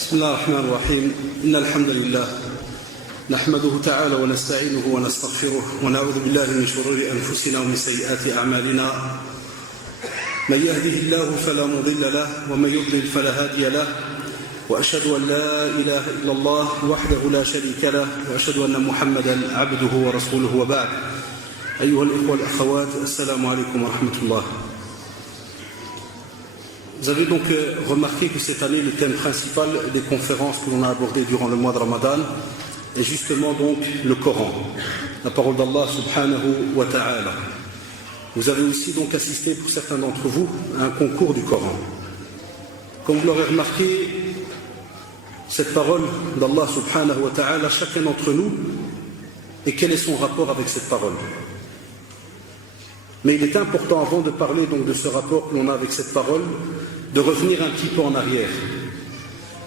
بسم الله الرحمن الرحيم إن الحمد لله نحمده تعالى ونستعينه ونستغفره ونعوذ بالله من شرور أنفسنا ومن سيئات أعمالنا من يهده الله فلا مضل له ومن يضلل فلا هادي له وأشهد أن لا إله إلا الله وحده لا شريك له وأشهد أن محمدا عبده ورسوله وبعد أيها الإخوة والأخوات السلام عليكم ورحمة الله. Vous avez donc remarqué que cette année, le thème principal des conférences que l'on a abordées durant le mois de Ramadan est justement donc le Coran, la parole d'Allah subhanahu wa ta'ala. Vous avez aussi donc assisté pour certains d'entre vous à un concours du Coran. Comme vous l'aurez remarqué, cette parole d'Allah subhanahu wa ta'ala, chacun d'entre nous, et quel est son rapport avec cette parole. Mais il est important, avant de parler donc de ce rapport que l'on a avec cette parole, de revenir un petit peu en arrière.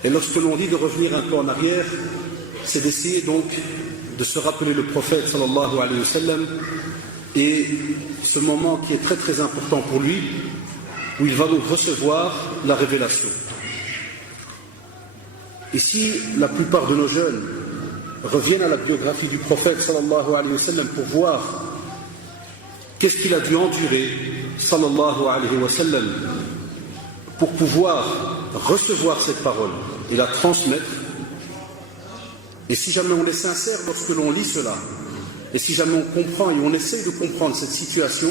Et lorsque l'on dit de revenir un peu en arrière, c'est d'essayer donc de se rappeler le prophète sallallahu alayhi wa sallam et ce moment qui est très très important pour lui, où il va donc recevoir la révélation. Ici, la plupart de nos jeunes reviennent à la biographie du prophète sallallahu alayhi wa sallam pour voir qu'est-ce qu'il a dû endurer, sallallahu alayhi wa sallam, pour pouvoir recevoir cette parole et la transmettre. Et si jamais on est sincère lorsque l'on lit cela, et si jamais on comprend et on essaye de comprendre cette situation,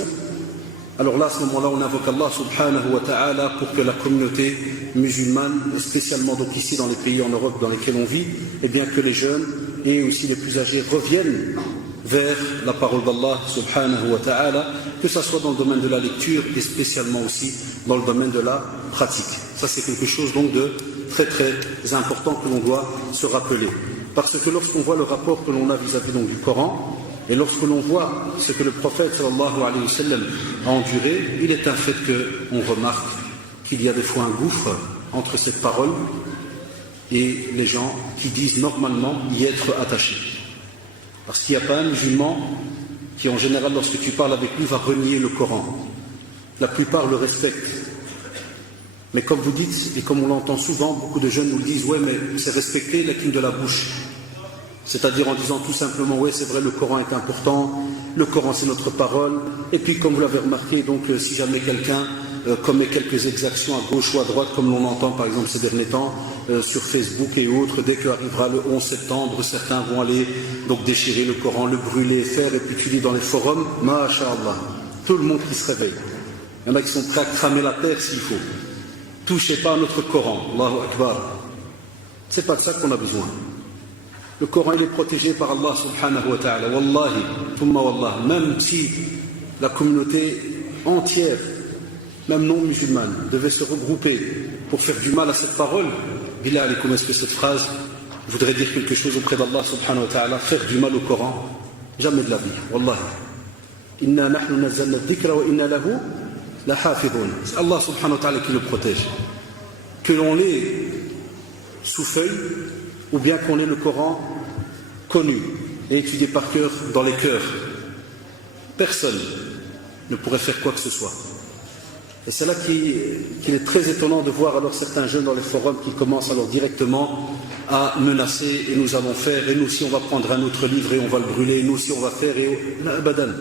alors là, à ce moment-là, on invoque Allah subhanahu wa ta'ala pour que la communauté musulmane, et spécialement donc ici dans les pays en Europe dans lesquels on vit, et bien que les jeunes et aussi les plus âgés reviennent vers la parole d'Allah subhanahu wa ta'ala, que ce soit dans le domaine de la lecture et spécialement aussi dans le domaine de la pratique. Ça c'est quelque chose donc de très très important que l'on doit se rappeler. Parce que lorsqu'on voit le rapport que l'on a vis-à-vis donc du Coran, et lorsque l'on voit ce que le prophète sallallahu alayhi wa sallam a enduré, il est un fait qu'on remarque qu'il y a des fois un gouffre entre cette parole et les gens qui disent normalement y être attachés. Parce qu'il n'y a pas un musulman qui, en général, lorsque tu parles avec lui, va renier le Coran. La plupart le respectent. Mais comme vous dites, et comme on l'entend souvent, beaucoup de jeunes nous le disent, ouais, mais c'est respecter la ligne de la bouche. C'est-à-dire en disant tout simplement, ouais, c'est vrai, le Coran est important, le Coran c'est notre parole. Et puis, comme vous l'avez remarqué, donc, si jamais quelqu'un commet quelques exactions à gauche ou à droite, comme l'on entend par exemple ces derniers temps sur Facebook et autres, dès qu'arrivera le 11 septembre, certains vont aller donc déchirer le Coran, le brûler, faire, et puis tu lis dans les forums, masha'Allah, tout le monde qui se réveille. Il y en a qui sont prêts à cramer la terre s'il faut. Touchez pas à notre Coran, Allahu Akbar. C'est pas de ça qu'on a besoin. Le Coran il est protégé par Allah subhanahu wa ta'ala. Wallahi, thumma wallah, même si la communauté entière, même non musulmane, devait se regrouper pour faire du mal à cette parole, billah alaykoum, est-ce que cette phrase voudrait dire quelque chose auprès d'Allah subhanahu wa ta'ala, faire du mal au Coran? Jamais de la vie, wallahi. Inna nahnu nazzalna dhikra wa inna lahu la hafidun. C'est Allah subhanahu wa ta'ala qui le protège. Que l'on l'ait sous feuille, ou bien qu'on ait le Coran connu et étudié par cœur dans les cœurs, personne ne pourrait faire quoi que ce soit. Et c'est là qu'il est très étonnant de voir alors certains jeunes dans les forums qui commencent alors directement à menacer, et nous allons faire, et nous aussi on va prendre un autre livre et on va le brûler, et nous aussi on va faire, et abadan.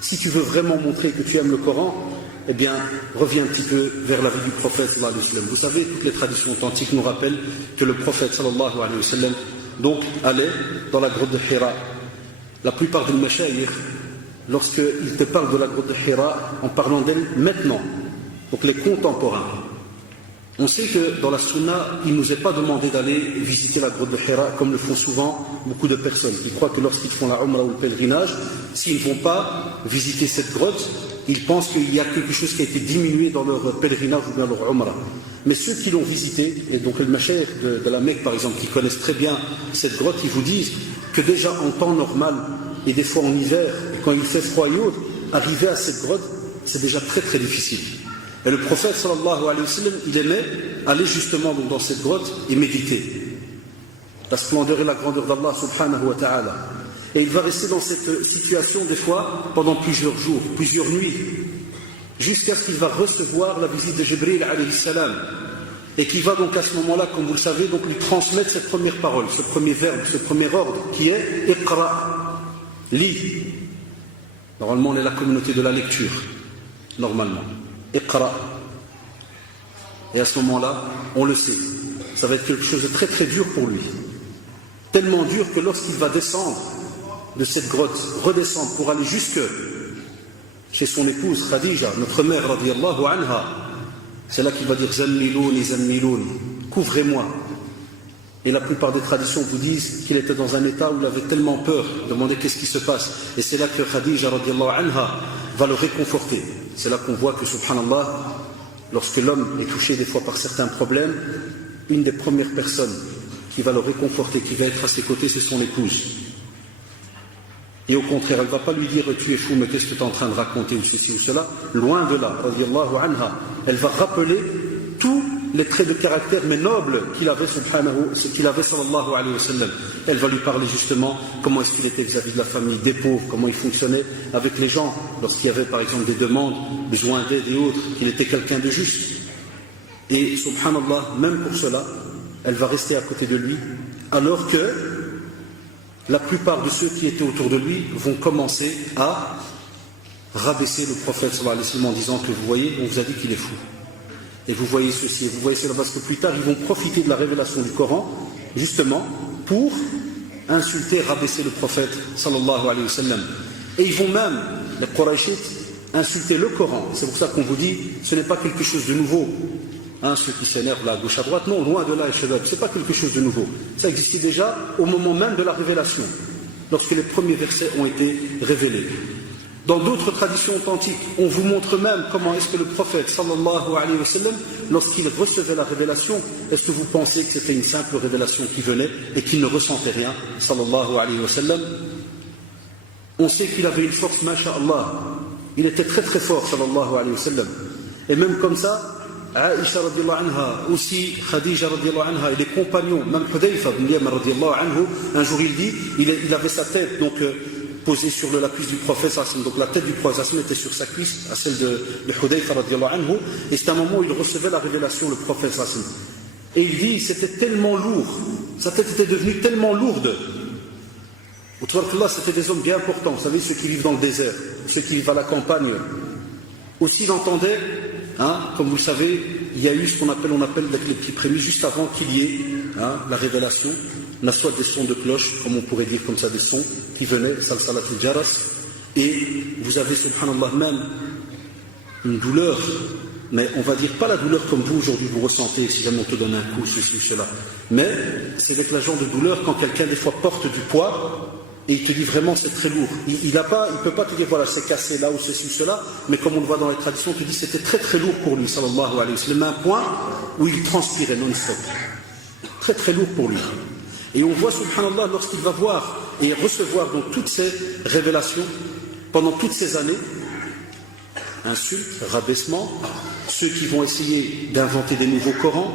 Si tu veux vraiment montrer que tu aimes le Coran, eh bien reviens un petit peu vers la vie du prophète sallallahu alayhi wa sallam. Vous savez, toutes les traditions authentiques nous rappellent que le prophète sallallahu alayhi wa sallam donc allait dans la grotte de Hira. La plupart des mashayikh, lorsqu'ils te parlent de la grotte de Hira en parlant d'elle maintenant, donc les contemporains, on sait que dans la sunna, il ne nous est pas demandé d'aller visiter la grotte de Hira comme le font souvent beaucoup de personnes qui croient que lorsqu'ils font la umrah ou le pèlerinage, s'ils ne vont pas visiter cette grotte, ils pensent qu'il y a quelque chose qui a été diminué dans leur pèlerinage ou dans leur umrah. Mais ceux qui l'ont visité, et donc les mashayikh de la Mecque par exemple, qui connaissent très bien cette grotte, ils vous disent que déjà en temps normal, et des fois en hiver, quand il fait froid et autre, arriver à cette grotte, c'est déjà très très difficile. Et le prophète sallallahu alayhi wa sallam, il aimait aller justement donc dans cette grotte et méditer la splendeur et la grandeur d'Allah subhanahu wa ta'ala. Et il va rester dans cette situation des fois pendant plusieurs jours, plusieurs nuits, jusqu'à ce qu'il va recevoir la visite de Jibril alayhi salam. et qui va donc à ce moment-là, comme vous le savez, donc lui transmettre cette première parole, ce premier verbe, ce premier ordre, qui est Iqra, lis. Normalement, on est la communauté de la lecture, normalement. Iqra. Et à ce moment-là, on le sait, ça va être quelque chose de très très dur pour lui. Tellement dur que lorsqu'il va descendre de cette grotte, redescendre pour aller jusque chez son épouse Khadija, notre mère radiyallahu anha, c'est là qu'il va dire Zammilouni, Zammilouni, couvrez-moi. Et la plupart des traditions vous disent qu'il était dans un état où il avait tellement peur, demandait qu'est-ce qui se passe. Et c'est là que Khadija radiyallahu anha va le réconforter. C'est là qu'on voit que subhanallah, lorsque l'homme est touché des fois par certains problèmes, une des premières personnes qui va le réconforter, qui va être à ses côtés, c'est son épouse. Et au contraire, elle ne va pas lui dire tu es fou, mais qu'est-ce que tu es en train de raconter, ou ceci ou cela. Loin de là, radiyallahu anha, elle va rappeler tous les traits de caractère mais nobles qu'il avait, sallallahu alayhi wa sallam. Elle va lui parler justement comment est-ce qu'il était vis-à-vis de la famille, des pauvres, comment il fonctionnait avec les gens, lorsqu'il y avait par exemple des demandes, besoin d'aide et autres, qu'il était quelqu'un de juste. Et subhanallah, même pour cela, elle va rester à côté de lui, alors que la plupart de ceux qui étaient autour de lui vont commencer à rabaisser le prophète sallallahu alayhi wa sallam en disant que vous voyez, on vous a dit qu'il est fou. Et vous voyez ceci, et vous voyez cela, parce que plus tard, ils vont profiter de la révélation du Coran, justement, pour insulter, rabaisser le prophète sallallahu alayhi wa sallam. Et ils vont même, les Qurayshites, insulter le Coran. C'est pour ça qu'on vous dit, ce n'est pas quelque chose de nouveau. Ceux qui s'énervent là, à gauche à droite, non, loin de là, ce n'est pas quelque chose de nouveau. Ça existait déjà au moment même de la révélation, lorsque les premiers versets ont été révélés. Dans d'autres traditions authentiques, on vous montre même comment est-ce que le prophète, sallallahu alayhi wa sallam, lorsqu'il recevait la révélation, est-ce que vous pensez que c'était une simple révélation qui venait et qu'il ne ressentait rien, sallallahu alayhi wa sallam? On sait qu'il avait une force, masha'Allah. Il était très très fort, sallallahu alayhi wa sallam. Et même comme ça, Aïcha radiallahu anha, aussi Khadija radiallahu anha, et les compagnons, même Hudayfa ibn Yaman radiallahu anhu, un jour il dit, il avait sa tête donc posée sur la cuisse du prophète, donc la tête du prophète était sur sa cuisse, à celle de Hudayfa radiallahu anhu, et c'est un moment où il recevait la révélation, le prophète. Et il dit, c'était tellement lourd, sa tête était devenue tellement lourde. Là, c'était des hommes bien importants, vous savez, ceux qui vivent dans le désert, ceux qui vivent à la campagne. Aussi, il entendait, comme vous le savez, il y a eu ce qu'on appelle les petits prémices, juste avant qu'il y ait la révélation, la soit des sons de cloche, comme on pourrait dire comme ça, des sons qui venaient, salsalatul jaras, et vous avez, subhanallah, même une douleur, mais on va dire pas la douleur comme vous aujourd'hui vous ressentez, si jamais on te donne un coup, ceci ou cela, mais c'est avec la genre de douleur quand quelqu'un des fois porte du poids, et il te dit vraiment c'est très lourd. Il ne peut pas te dire voilà c'est cassé là ou ceci ou cela, mais comme on le voit dans les traditions, il te dit c'était très très lourd pour lui, sallallahu alayhi wa sallam, un point où il transpirait non-stop. Très très lourd pour lui. Et on voit subhanallah lorsqu'il va voir et recevoir donc toutes ces révélations pendant toutes ces années, insultes, rabaissements, ceux qui vont essayer d'inventer des nouveaux Corans,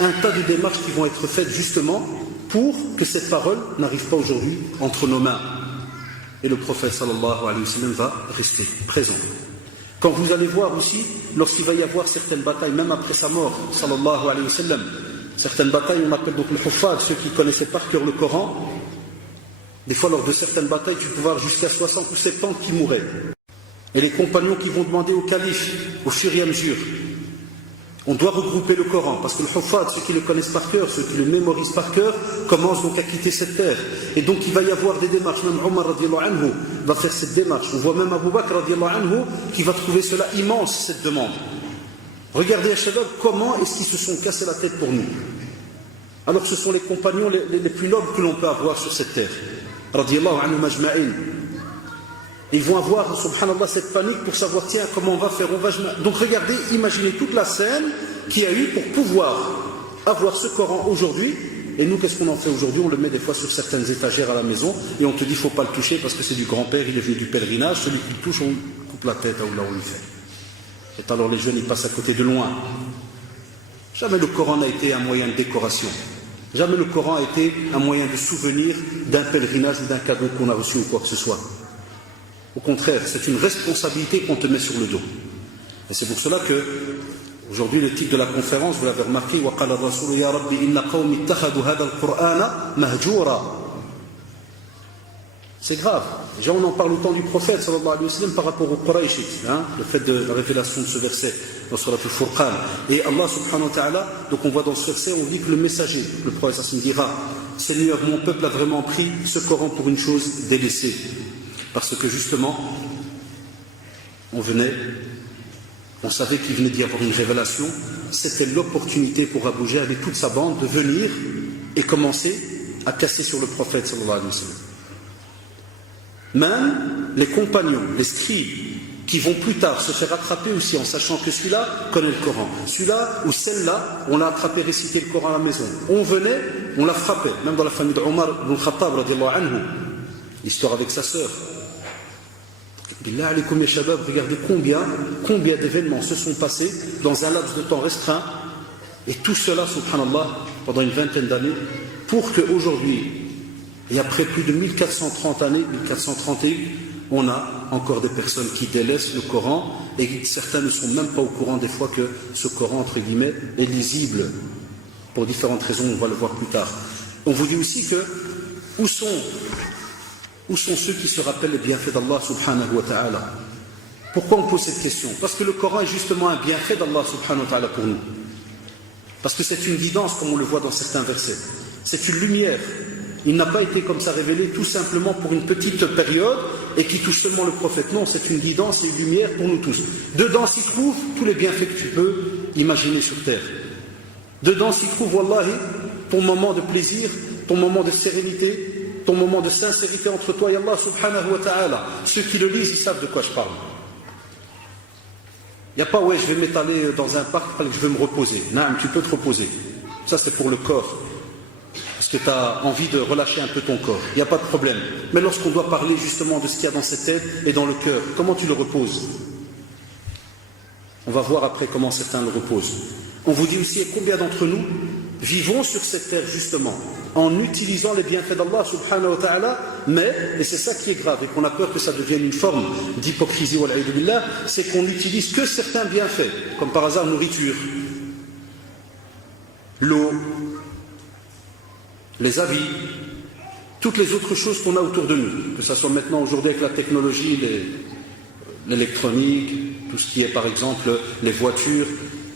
un tas de démarches qui vont être faites justement pour que cette parole n'arrive pas aujourd'hui entre nos mains. Et le prophète sallallahu alayhi wa sallam va rester présent. Quand vous allez voir aussi, lorsqu'il va y avoir certaines batailles, même après sa mort, sallallahu alayhi wa sallam, certaines batailles, on appelle donc le huffaz, ceux qui connaissaient par cœur le Coran, des fois lors de certaines batailles, tu peux voir jusqu'à 60 ou 70 qui mouraient. Et les compagnons qui vont demander au calife, au fur et à mesure, on doit regrouper le Coran, parce que le huffaz, ceux qui le connaissent par cœur, ceux qui le mémorisent par cœur, commencent donc à quitter cette terre. Et donc il va y avoir des démarches, même Omar radiallahu anhu va faire cette démarche. On voit même Abu Bakr radiallahu anhu qui va trouver cela immense, cette demande. Regardez à Shabab, comment est-ce qu'ils se sont cassés la tête pour nous? Alors ce sont les compagnons les plus nobles que l'on peut avoir sur cette terre. Radiallahu anhu majma'in. Ils vont avoir, subhanallah, cette panique pour savoir, tiens, comment on va faire, Donc regardez, imaginez toute la scène qu'il y a eu pour pouvoir avoir ce Coran aujourd'hui. Et nous, qu'est-ce qu'on en fait aujourd'hui? On le met des fois sur certaines étagères à la maison et on te dit, il ne faut pas le toucher parce que c'est du grand-père, il est venu du pèlerinage, celui qui le touche, on coupe la tête là où on lui fait. Et alors les jeunes, ils passent à côté de loin. Jamais le Coran n'a été un moyen de décoration. Jamais le Coran a été un moyen de souvenir d'un pèlerinage ou d'un cadeau qu'on a reçu ou quoi que ce soit. Au contraire, c'est une responsabilité qu'on te met sur le dos. Et c'est pour cela que Aujourd'hui, le titre de la conférence, vous l'avez remarqué, وَقَالَ الرَّسُولُ يَا رَبِّ إِنَّ قَوْمِ اتَّخَذُوا هَذَا الْقُرْآنَ مَهْجُورًا. C'est grave. Déjà, on en parle autant du prophète sallallahu alayhi wa sallam par rapport au Quraysh, le fait de la révélation de ce verset dans Surat al-Furqan. Et Allah subhanahu wa ta'ala, donc on voit dans ce verset, on dit que le messager, le prophète sallallahu alayhi wa sallam, dira: Seigneur, mon peuple a vraiment pris ce Coran pour une chose délaissée. Parce que justement, on savait qu'il venait d'y avoir une révélation, c'était l'opportunité pour Abu Jahl et toute sa bande de venir et commencer à casser sur le prophète sallallahu alayhi wa sallam. Même les compagnons, les scribes, qui vont plus tard se faire attraper aussi en sachant que celui-là connaît le Coran. Celui-là ou celle-là, on l'a attrapé réciter le Coran à la maison. On venait, on l'a frappé. Même dans la famille d'Omar ibn Khattab, l'histoire avec sa sœur. Billah alaykoum ya shabab, regardez combien d'événements se sont passés dans un laps de temps restreint. Et tout cela, subhanallah, pendant une vingtaine d'années, pour qu'aujourd'hui, et après plus de 1430 années, 1431, on a encore des personnes qui délaissent le Coran et certains ne sont même pas au courant des fois que ce Coran, entre guillemets, est lisible pour différentes raisons, on va le voir plus tard. On vous dit aussi que où sont ceux qui se rappellent les bienfaits d'Allah subhanahu wa ta'ala? Pourquoi on pose cette question? Parce que le Coran est justement un bienfait d'Allah subhanahu wa ta'ala pour nous. Parce que c'est une guidance comme on le voit dans certains versets. C'est une lumière. Il n'a pas été comme ça révélé tout simplement pour une petite période et qui touche seulement le prophète. Non, c'est une guidance et une lumière pour nous tous. Dedans s'y trouvent tous les bienfaits que tu peux imaginer sur terre. Dedans s'y trouve, wallahi, ton moment de plaisir, ton moment de sérénité, ton moment de sincérité entre toi et Allah subhanahu wa ta'ala. Ceux qui le lisent, ils savent de quoi je parle. Il n'y a pas, ouais, je vais m'étaler dans un parc, je vais me reposer. Non, tu peux te reposer. Ça, c'est pour le corps. Parce que tu as envie de relâcher un peu ton corps. Il n'y a pas de problème. Mais lorsqu'on doit parler justement de ce qu'il y a dans cette tête et dans le cœur, comment tu le reposes? On va voir après comment certains le reposent. On vous dit aussi, et combien d'entre nous vivons sur cette terre justement en utilisant les bienfaits d'Allah subhanahu wa ta'ala, mais, et c'est ça qui est grave et qu'on a peur que ça devienne une forme d'hypocrisie, c'est qu'on n'utilise que certains bienfaits, comme par hasard nourriture, l'eau, les habits, toutes les autres choses qu'on a autour de nous, que ce soit maintenant aujourd'hui avec la technologie, l'électronique, tout ce qui est par exemple les voitures,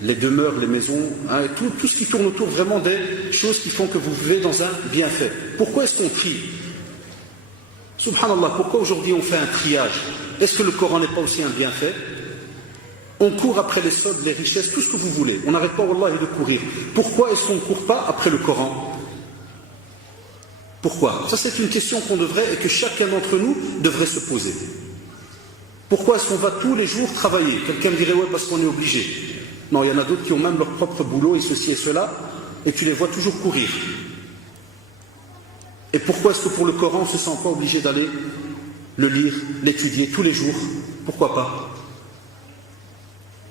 les demeures, les maisons, hein, tout ce qui tourne autour vraiment des choses qui font que vous vivez dans un bienfait. Pourquoi est-ce qu'on trie? Subhanallah, pourquoi aujourd'hui on fait un triage? Est-ce que le Coran n'est pas aussi un bienfait? On court après les soldes, les richesses, tout ce que vous voulez. On n'arrête pas, wallah, de courir. Pourquoi est-ce qu'on ne court pas après le Coran? Pourquoi? Ça, c'est une question qu'on devrait et que chacun d'entre nous devrait se poser. Pourquoi est-ce qu'on va tous les jours travailler? Quelqu'un me dirait, ouais, parce qu'on est obligé. Non, il y en a d'autres qui ont même leur propre boulot et ceci et cela, et tu les vois toujours courir. Et pourquoi est-ce que pour le Coran, on ne se sent pas obligé d'aller le lire, l'étudier tous les jours? Pourquoi pas?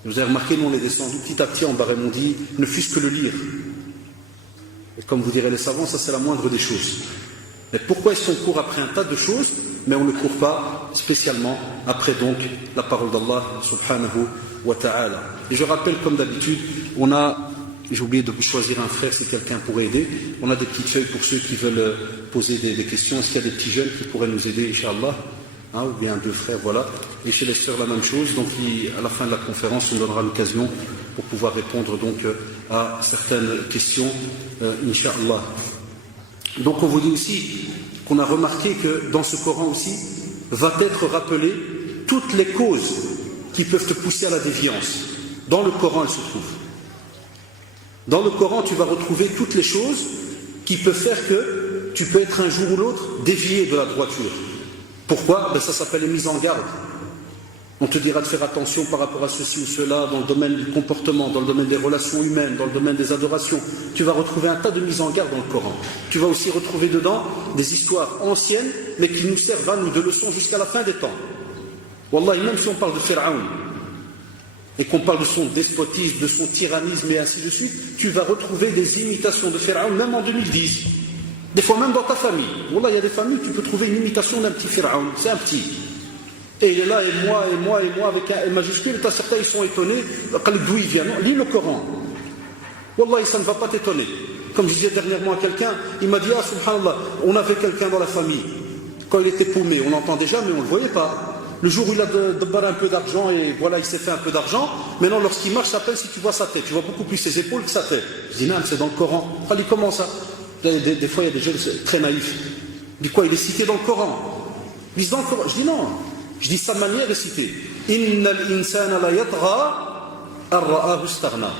Vous avez remarqué, nous on est descendu petit à petit en barème, on dit, ne fût-ce que le lire. Et comme vous direz les savants, ça c'est la moindre des choses. Mais pourquoi est-ce qu'on court après un tas de choses, mais on ne court pas spécialement après donc la parole d'Allah subhanahu wa ta'ala. Et je rappelle comme d'habitude, on a, j'ai oublié de choisir un frère si quelqu'un pourrait aider, on a des petites feuilles pour ceux qui veulent poser des questions. Est-ce qu'il y a des petits jeunes qui pourraient nous aider, Inch'Allah, hein, ou bien deux frères, voilà. Et chez les sœurs la même chose, donc à la fin de la conférence on donnera l'occasion pour pouvoir répondre donc à certaines questions, Inch'Allah. Donc on vous dit aussi qu'on a remarqué que dans ce Coran aussi va être rappelé toutes les causes qui peuvent te pousser à la déviance. Dans le Coran, elles se trouvent. Dans le Coran, tu vas retrouver toutes les choses qui peuvent faire que tu peux être un jour ou l'autre dévié de la droiture. Pourquoi? Ben, ça s'appelle les mises en garde. On te dira de faire attention par rapport à ceci ou cela, dans le domaine du comportement, dans le domaine des relations humaines, dans le domaine des adorations. Tu vas retrouver un tas de mises en garde dans le Coran. Tu vas aussi retrouver dedans des histoires anciennes, mais qui nous servent à nous de leçons jusqu'à la fin des temps. Wallahi, même si on parle de Pharaon, et qu'on parle de son despotisme, de son tyrannisme et ainsi de suite, tu vas retrouver des imitations de Pharaon, même en 2010. Des fois même dans ta famille. Wallah, il y a des familles, tu peux trouver une imitation d'un petit Pharaon. C'est un petit. Et il est là, et moi, avec un M majuscule, et certains ils sont étonnés, d'où il vient. Non, lis le Coran. Wallah, ça ne va pas t'étonner. Comme je disais dernièrement à quelqu'un, il m'a dit, ah subhanallah, on avait quelqu'un dans la famille. Quand il était paumé, on l'entendait déjà, mais on ne le voyait pas. Le jour où il a de un peu d'argent, et voilà, il s'est fait un peu d'argent, maintenant lorsqu'il marche, ça peine si tu vois sa tête. Tu vois beaucoup plus ses épaules que sa tête. Je dis, non, c'est dans le Coran. Il dit, comment ça? Des fois, il y a des jeunes très naïfs. Il dit quoi? Il est cité dans le Coran. Il dit dans le Coran. Je dis non. Je dis sa manière est citée. Innal insana la yatgha ar-ra'ahu istaghna.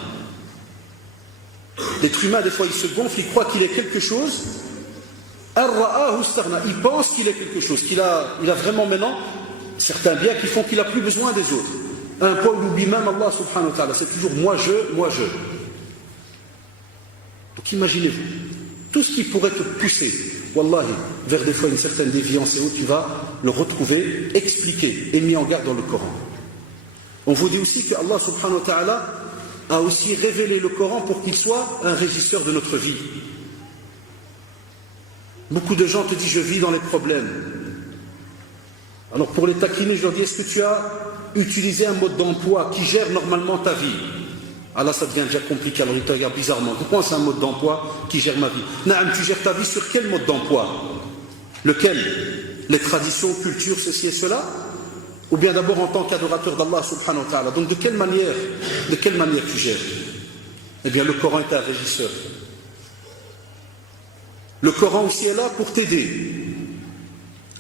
L'être humain, des fois, il se gonfle, il croit qu'il est quelque chose. Ar-ra'ahu istaghna. Il pense qu'il est quelque chose, il a vraiment maintenant certains biens qui font qu'il n'a plus besoin des autres. Un point où il oublie même Allah subhanahu wa ta'ala. C'est toujours moi je. Donc imaginez-vous, tout ce qui pourrait te pousser, wallahi, vers des fois une certaine déviance et où tu vas le retrouver expliqué et mis en garde dans le Coran. On vous dit aussi que Allah subhanahu wa ta'ala a aussi révélé le Coran pour qu'il soit un régisseur de notre vie. Beaucoup de gens te disent je vis dans les problèmes. Alors pour les taquiner, je leur dis, est-ce que tu as utilisé un mode d'emploi qui gère normalement ta vie? Ah là, ça devient déjà compliqué, alors ils te regardent bizarrement. Pourquoi c'est un mode d'emploi qui gère ma vie? Naam, tu gères ta vie sur quel mode d'emploi? Lequel? Les traditions, culture, ceci et cela? Ou bien d'abord en tant qu'adorateur d'Allah subhanahu wa ta'ala? Donc de quelle manière tu gères? Eh bien le Coran est un régisseur. Le Coran aussi est là pour t'aider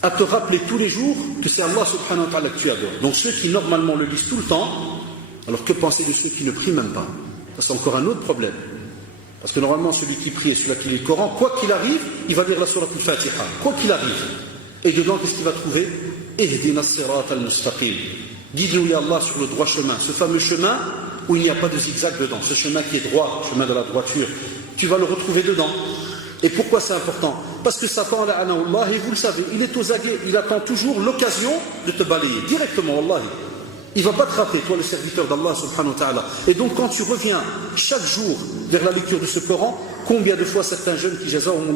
à te rappeler tous les jours que c'est Allah subhanahu wa ta'ala que tu adores. Donc ceux qui normalement le lisent tout le temps, alors que penser de ceux qui ne prient même pas? Ça c'est encore un autre problème. Parce que normalement celui qui prie et celui qui lit le Coran, quoi qu'il arrive, il va lire la sourate al-Fatiha. Quoi qu'il arrive. Et dedans, qu'est-ce qu'il va trouver? Ihdina as-sirata al-mustaqim. Guide-nous ya Allah sur le droit chemin. Ce fameux chemin où il n'y a pas de zigzag dedans. Ce chemin qui est droit, le chemin de la droiture. Tu vas le retrouver dedans. Et pourquoi c'est important? Parce que Satan, et vous le savez, il est aux aguets, il attend toujours l'occasion de te balayer, directement, wallahi. Il ne va pas te rater, toi le serviteur d'Allah subhanahu wa ta'ala. Et donc quand tu reviens chaque jour vers la lecture de ce Coran, combien de fois certains jeunes qui reviennent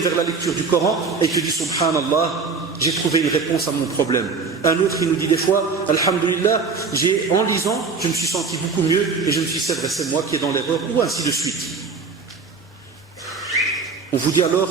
vers la lecture du Coran et te disent subhanallah, j'ai trouvé une réponse à mon problème. Un autre qui nous dit des fois, alhamdulillah, en lisant, je me suis senti beaucoup mieux et je me suis dit c'est moi qui est dans l'erreur, ou ainsi de suite. On vous dit alors,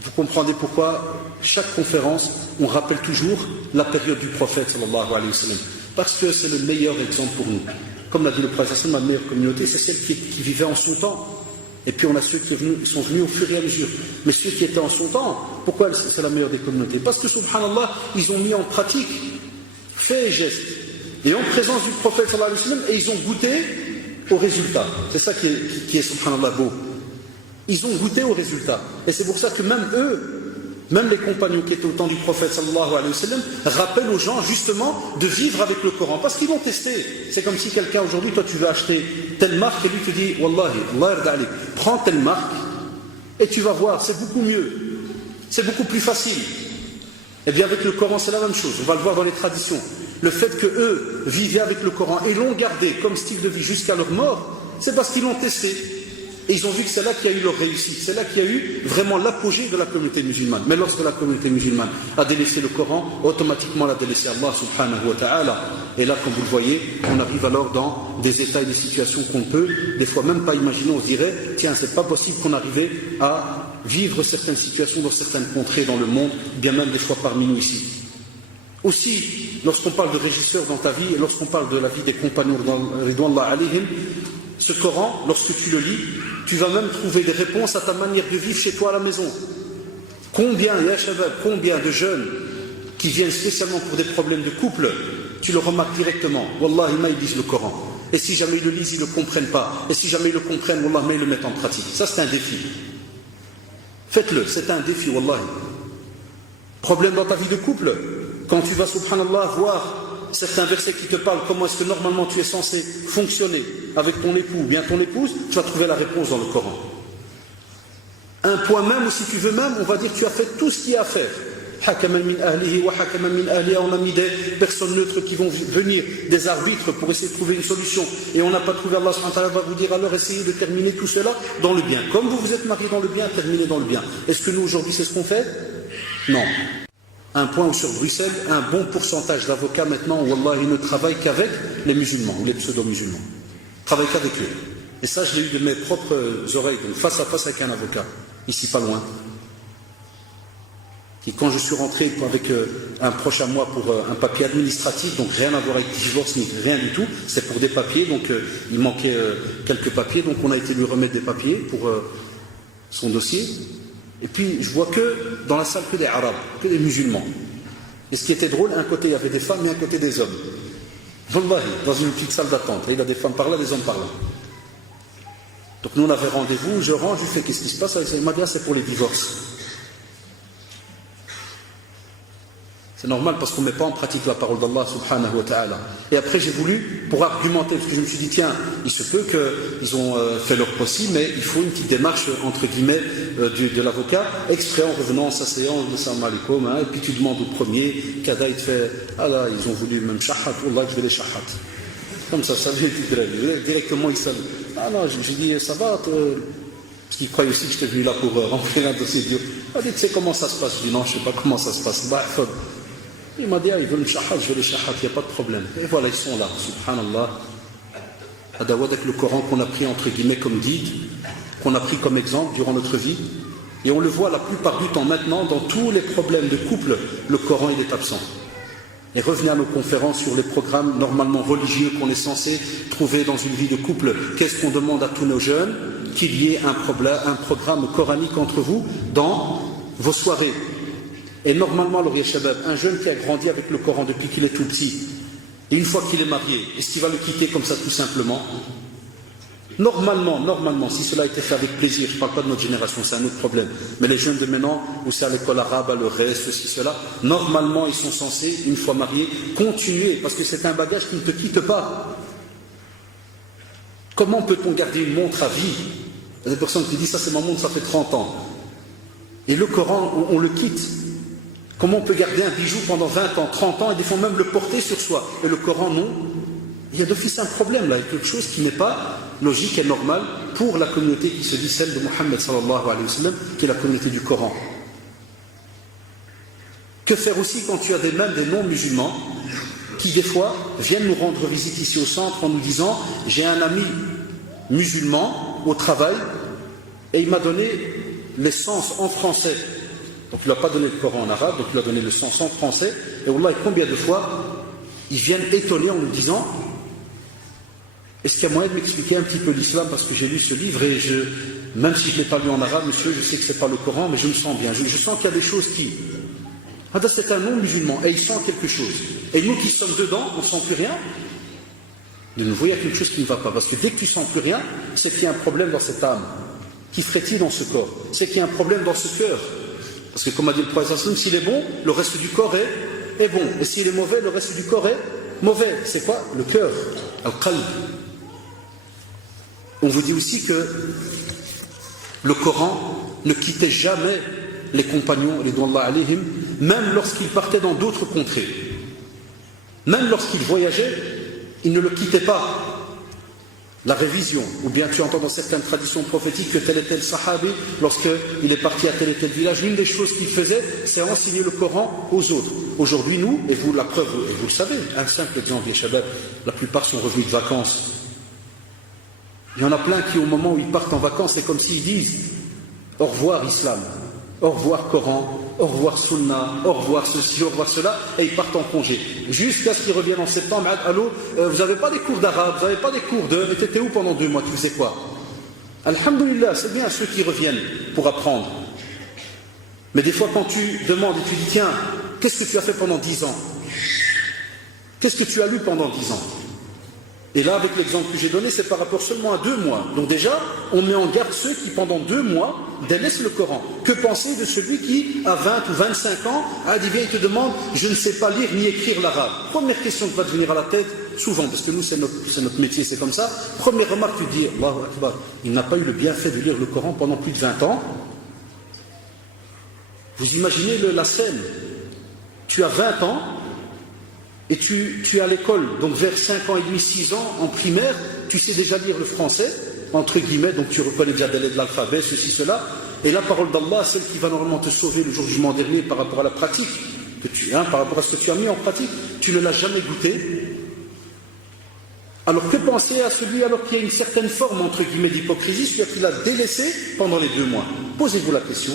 vous comprendrez pourquoi chaque conférence, on rappelle toujours la période du prophète sallallahu alayhi wa sallam. Parce que c'est le meilleur exemple pour nous. Comme l'a dit le prophète, la meilleure communauté, c'est celle qui vivait en son temps. Et puis on a ceux qui sont venus au fur et à mesure. Mais ceux qui étaient en son temps, pourquoi c'est la meilleure des communautés? Parce que subhanallah, ils ont mis en pratique faits et gestes. Et en présence du prophète sallallahu alayhi wa sallam, et ils ont goûté au résultat. C'est ça qui est subhanallah beau. Ils ont goûté au résultat. Et c'est pour ça que même eux, même les compagnons qui étaient au temps du prophète sallallahu alayhi wa sallam, rappellent aux gens justement de vivre avec le Coran. Parce qu'ils l'ont testé. C'est comme si quelqu'un aujourd'hui, toi tu veux acheter telle marque et lui te dit, Wallahi, Allah yarda alik, prends telle marque et tu vas voir, c'est beaucoup mieux. C'est beaucoup plus facile. Et bien avec le Coran, c'est la même chose. On va le voir dans les traditions. Le fait qu'eux vivaient avec le Coran et l'ont gardé comme style de vie jusqu'à leur mort, c'est parce qu'ils l'ont testé. Et ils ont vu que c'est là qu'il y a eu leur réussite, c'est là qu'il y a eu vraiment l'apogée de la communauté musulmane. Mais lorsque la communauté musulmane a délaissé le Coran, automatiquement elle a délaissé Allah subhanahu wa ta'ala. Et là, comme vous le voyez, on arrive alors dans des états et des situations qu'on peut, des fois même pas imaginer, on se dirait, tiens, c'est pas possible qu'on arrivait à vivre certaines situations dans certaines contrées dans le monde, bien même des fois parmi nous ici. Aussi, lorsqu'on parle de régisseur dans ta vie, et lorsqu'on parle de la vie des compagnons ridwanullah alayhim, ce Coran, lorsque tu le lis, tu vas même trouver des réponses à ta manière de vivre chez toi à la maison. Combien de jeunes qui viennent spécialement pour des problèmes de couple, tu le remarques directement. Wallahi, ils lisent le Coran. Et si jamais ils le lisent, ils ne le comprennent pas. Et si jamais ils le comprennent, Wallah, ils le mettent en pratique. Ça, c'est un défi. Faites-le, c'est un défi, Wallahi. Problème dans ta vie de couple, quand tu vas, subhanallah, voir certains versets qui te parlent comment est-ce que normalement tu es censé fonctionner avec ton époux ou bien ton épouse, tu vas trouver la réponse dans le Coran. Un point même, ou si tu veux même, on va dire que tu as fait tout ce qu'il y a à faire. On a mis des personnes neutres qui vont venir, des arbitres pour essayer de trouver une solution. Et on n'a pas trouvé, Allah subhanahu wa ta'ala va vous dire alors essayez de terminer tout cela dans le bien. Comme vous vous êtes mariés dans le bien, terminez dans le bien. Est-ce que nous aujourd'hui c'est ce qu'on fait? Non. à un point où sur Bruxelles, un bon pourcentage d'avocats maintenant, wallah, ils ne travaillent qu'avec les musulmans ou les pseudo-musulmans. Ils ne travaillent qu'avec eux. Et ça, je l'ai eu de mes propres oreilles, donc face à face avec un avocat, ici pas loin. Et quand je suis rentré avec un proche à moi pour un papier administratif, donc rien à voir avec le divorce, ni rien du tout, c'est pour des papiers, donc il manquait quelques papiers, donc on a été lui remettre des papiers pour son dossier. Et puis je vois que dans la salle que des Arabes, que des musulmans. Et ce qui était drôle, à un côté il y avait des femmes et à un côté des hommes. Wallahi, dans une petite salle d'attente. Et il y a des femmes par là, des hommes par là. Donc nous on avait rendez-vous, je rentre, je lui fais qu'est-ce qui se passe? Il m'a dit c'est pour les divorces. C'est normal parce qu'on ne met pas en pratique la parole d'Allah subhanahu wa ta'ala. Et après j'ai voulu, pour argumenter, parce que je me suis dit tiens, il se peut qu'ils ont fait leur possible, mais il faut une petite démarche entre guillemets de l'avocat, exprès en revenant, en s'asseyant, salam alaikum, et puis tu demandes au premier, Kada il te fait, ah là, ils ont voulu même shahat, Allah je vais les shahat. Comme ça vient directement il salut. Ah non, j'ai dit ça va, parce qu'il croyait aussi que j'étais venu là pour remplir un dossier dur. Il m'a dit tu sais comment ça se passe? Je dis non, je ne sais pas comment ça se passe. Il m'a dit, ah, ils veulent le shahat, je vais les shahat, il n'y a pas de problème. Et voilà, ils sont là, subhanallah. Avec le Coran qu'on a pris entre guillemets comme guide, qu'on a pris comme exemple durant notre vie. Et on le voit la plupart du temps maintenant, dans tous les problèmes de couple, le Coran il est absent. Et revenez à nos conférences sur les programmes normalement religieux qu'on est censé trouver dans une vie de couple. Qu'est-ce qu'on demande à tous nos jeunes? Qu'il y ait un programme coranique entre vous dans vos soirées. Et normalement, alors, Shabab, un jeune qui a grandi avec le Coran depuis qu'il est tout petit, et une fois qu'il est marié, est-ce qu'il va le quitter comme ça tout simplement? Normalement, si cela a été fait avec plaisir, je ne parle pas de notre génération, c'est un autre problème, mais les jeunes de maintenant, où c'est à l'école arabe, à le reste, ceci, cela, normalement, ils sont censés, une fois mariés, continuer, parce que c'est un bagage qui ne te quitte pas. Comment peut-on garder une montre à vie? Il y a des personnes qui disent, ça c'est ma montre, ça fait 30 ans. Et le Coran, on le quitte. Comment on peut garder un bijou pendant 20 ans, 30 ans, et des fois même le porter sur soi? Et le Coran, non. Il y a d'office un problème là, il y a quelque chose qui n'est pas logique et normal pour la communauté qui se dit celle de Mohammed sallallahu alayhi wa sallam, qui est la communauté du Coran. Que faire aussi quand tu as même des non-musulmans qui des fois viennent nous rendre visite ici au centre en nous disant j'ai un ami musulman au travail et il m'a donné les sens en français. Donc il ne lui a pas donné le Coran en arabe, donc il lui a donné le sens en français. Et Wallah, combien de fois ils viennent étonnés en nous disant est-ce qu'il y a moyen de m'expliquer un petit peu l'islam parce que j'ai lu ce livre et même si je ne l'ai pas lu en arabe, monsieur, je sais que ce n'est pas le Coran, mais je me sens bien. Je sens qu'il y a des choses qui... C'est un non-musulman et il sent quelque chose. Et nous qui sommes dedans, on ne sent plus rien. De nouveau, il y a quelque chose qui ne va pas. Parce que dès que tu ne sens plus rien, c'est qu'il y a un problème dans cette âme qui frétille dans ce corps. C'est qu'il y a un problème dans ce cœur. Parce que comme a dit le prophète, s'il est bon, le reste du corps est bon. Et s'il est mauvais, le reste du corps est mauvais. C'est quoi? Le cœur, al-qalb. On vous dit aussi que le Coran ne quittait jamais les compagnons, ridwanullah alayhim, même lorsqu'ils partaient dans d'autres contrées. Même lorsqu'ils voyageaient, ils ne le quittaient pas. La révision, ou bien tu entends dans certaines traditions prophétiques que tel et tel sahabi, lorsqu'il est parti à tel et tel village, l'une des choses qu'il faisait, c'est enseigner le Coran aux autres. Aujourd'hui, nous, et vous la preuve, vous le savez, un simple exemple, les Shabbat, la plupart sont revenus de vacances. Il y en a plein qui, au moment où ils partent en vacances, c'est comme s'ils disent au revoir Islam, au revoir Coran, au revoir Sunna, au revoir ceci, au revoir cela, et ils partent en congé. Jusqu'à ce qu'ils reviennent en septembre. Allô, vous n'avez pas des cours d'arabe, vous n'avez pas des cours de... Mais tu étais où pendant 2 mois? Tu faisais quoi? Alhamdulillah, c'est bien ceux qui reviennent pour apprendre. Mais des fois, quand tu demandes et tu dis, tiens, qu'est-ce que tu as fait pendant 10 ans? Qu'est-ce que tu as lu pendant 10 ans? Et là, avec l'exemple que j'ai donné, c'est par rapport seulement à 2 mois. Donc déjà, on met en garde ceux qui, pendant 2 mois, délaissent le Coran. Que penser de celui qui, à 20 ou 25 ans, il vient et te demande « je ne sais pas lire ni écrire l'arabe ». Première question qui va te venir à la tête, souvent, parce que nous, c'est notre métier, c'est comme ça. Première remarque, tu dis « Allahu Akbar, il n'a pas eu le bienfait de lire le Coran pendant plus de 20 ans ». Vous imaginez la scène. Tu as 20 ans, et tu es à l'école, donc vers 5 ans et demi, 6 ans, en primaire, tu sais déjà lire le français, entre guillemets, donc tu reconnais déjà des lettres de l'alphabet, ceci, cela, et la parole d'Allah, celle qui va normalement te sauver le jour du jugement dernier par rapport à la pratique par rapport à ce que tu as mis en pratique, tu ne l'as jamais goûté. Alors que penser à celui alors qu'il y a une certaine forme entre guillemets d'hypocrisie, celui qui l'a délaissé pendant les 2 mois? Posez-vous la question.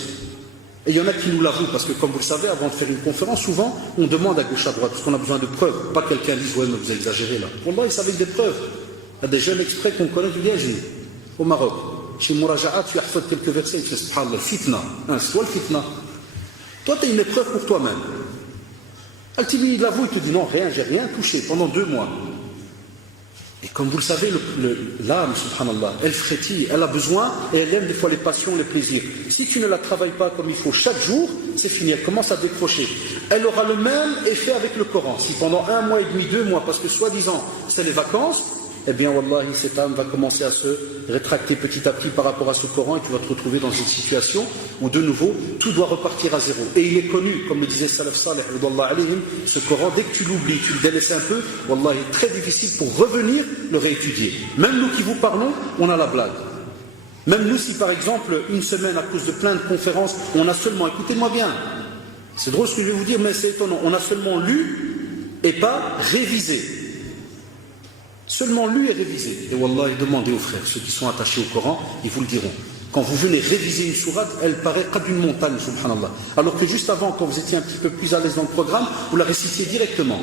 Et il y en a qui nous l'avouent, parce que comme vous le savez, avant de faire une conférence, souvent on demande à gauche à droite, parce qu'on a besoin de preuves. Pas quelqu'un dise ouais mais vous exagérez là. Wallah, ils savaient des preuves. Il y a des jeunes exprès qu'on connaît du Liège au Maroc. Chez Mouraja'a, tu as fait quelques versets, il fait subhanallah, fitna, c'est toi le fitna. Toi tu as une épreuve pour toi-même. Al-Tibi il l'avoue, il te dit non, rien, j'ai rien touché pendant 2 mois. Et comme vous le savez, l'âme, subhanallah, elle frétille, elle a besoin et elle aime des fois les passions, les plaisirs. Si tu ne la travailles pas comme il faut chaque jour, c'est fini, elle commence à décrocher. Elle aura le même effet avec le Coran. Si pendant 1 mois et demi, 2 mois, parce que soi-disant c'est les vacances, eh bien, wallahi, cette âme va commencer à se rétracter petit à petit par rapport à ce Coran et tu vas te retrouver dans une situation où, de nouveau, tout doit repartir à zéro. Et il est connu, comme le disait Salaf Salih, ce Coran, dès que tu l'oublies, tu le délaisses un peu, wallahi, très difficile pour revenir le réétudier. Même nous qui vous parlons, on a la blague. Même nous, si par exemple, une semaine, à cause de plein de conférences, on a seulement, écoutez-moi bien, c'est drôle ce que je vais vous dire, mais c'est étonnant, on a seulement lu et pas révisé. Seulement lu et révisé. Et wallah, demandez aux frères, ceux qui sont attachés au Coran, ils vous le diront. Quand vous venez réviser une sourate, elle paraît comme une montagne, subhanallah. Alors que juste avant, quand vous étiez un petit peu plus à l'aise dans le programme, vous la récitiez directement.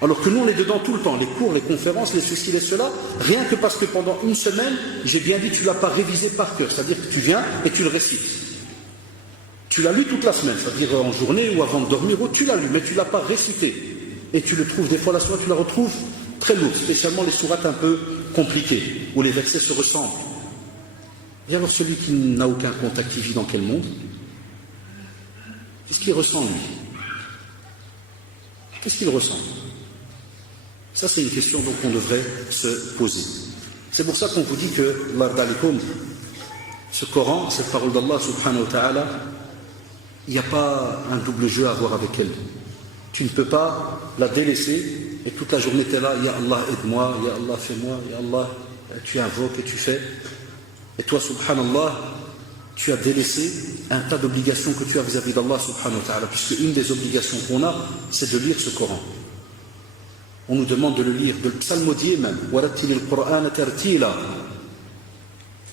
Alors que nous, on est dedans tout le temps. Les cours, les conférences, les ceci, les cela, rien que parce que pendant une semaine, j'ai bien dit, tu ne l'as pas révisé par cœur. C'est-à-dire que tu viens et tu le récites. Tu l'as lu toute la semaine, c'est-à-dire en journée ou avant de dormir, tu l'as lu, mais tu ne l'as pas récité. Et tu le trouves, des fois la sourate, tu la retrouves très lourde, spécialement les sourates un peu compliquées, où les versets se ressemblent. Et alors celui qui n'a aucun contact, qui vit dans quel monde? Qu'est-ce qu'il ressent lui? Qu'est-ce qu'il ressent? Ça c'est une question donc qu'on devrait se poser. C'est pour ça qu'on vous dit que ce Coran, cette parole d'Allah subhanahu wa ta'ala, il n'y a pas un double jeu à avoir avec elle. Tu ne peux pas la délaisser et toute la journée tu es là, Ya Allah aide-moi, Ya Allah fais-moi, Ya Allah, tu invoques et tu fais. Et toi subhanallah, tu as délaissé un tas d'obligations que tu as vis-à-vis d'Allah subhanahu wa ta'ala, puisque une des obligations qu'on a, c'est de lire ce Coran. On nous demande de le lire, de le psalmodier même.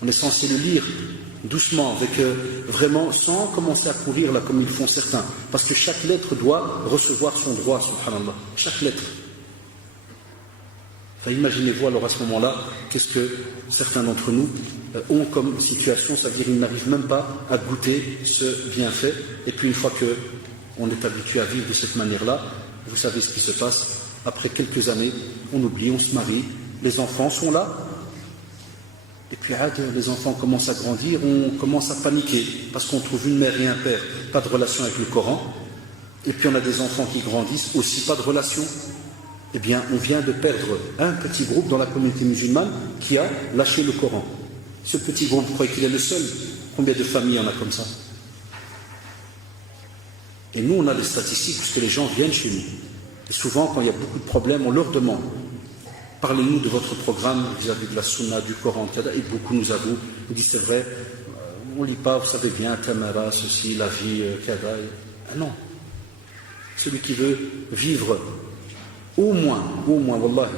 On est censé le lire doucement, avec vraiment, sans commencer à courir là comme ils font certains. Parce que chaque lettre doit recevoir son droit, subhanallah. Chaque lettre. Enfin, imaginez-vous alors à ce moment-là, qu'est-ce que certains d'entre nous ont comme situation, c'est-à-dire qu'ils n'arrivent même pas à goûter ce bienfait. Et puis une fois qu'on est habitué à vivre de cette manière-là, vous savez ce qui se passe. Après quelques années, on oublie, on se marie, les enfants sont là. Et puis les enfants commencent à grandir, on commence à paniquer parce qu'on trouve une mère et un père, pas de relation avec le Coran. Et puis on a des enfants qui grandissent, aussi pas de relation. Eh bien, on vient de perdre un petit groupe dans la communauté musulmane qui a lâché le Coran. Ce petit groupe, vous croyez qu'il est le seul? Combien de familles on a comme ça? Et nous, on a des statistiques puisque les gens viennent chez nous. Et souvent, quand il y a beaucoup de problèmes, on leur demande. Parlez-nous de votre programme vis-à-vis de la sunna, du Coran, et beaucoup nous avouent, nous disent c'est vrai, on ne lit pas, vous savez bien, Tamara, ceci, la vie, Kada. Ah non. Celui qui veut vivre au moins, wallahi,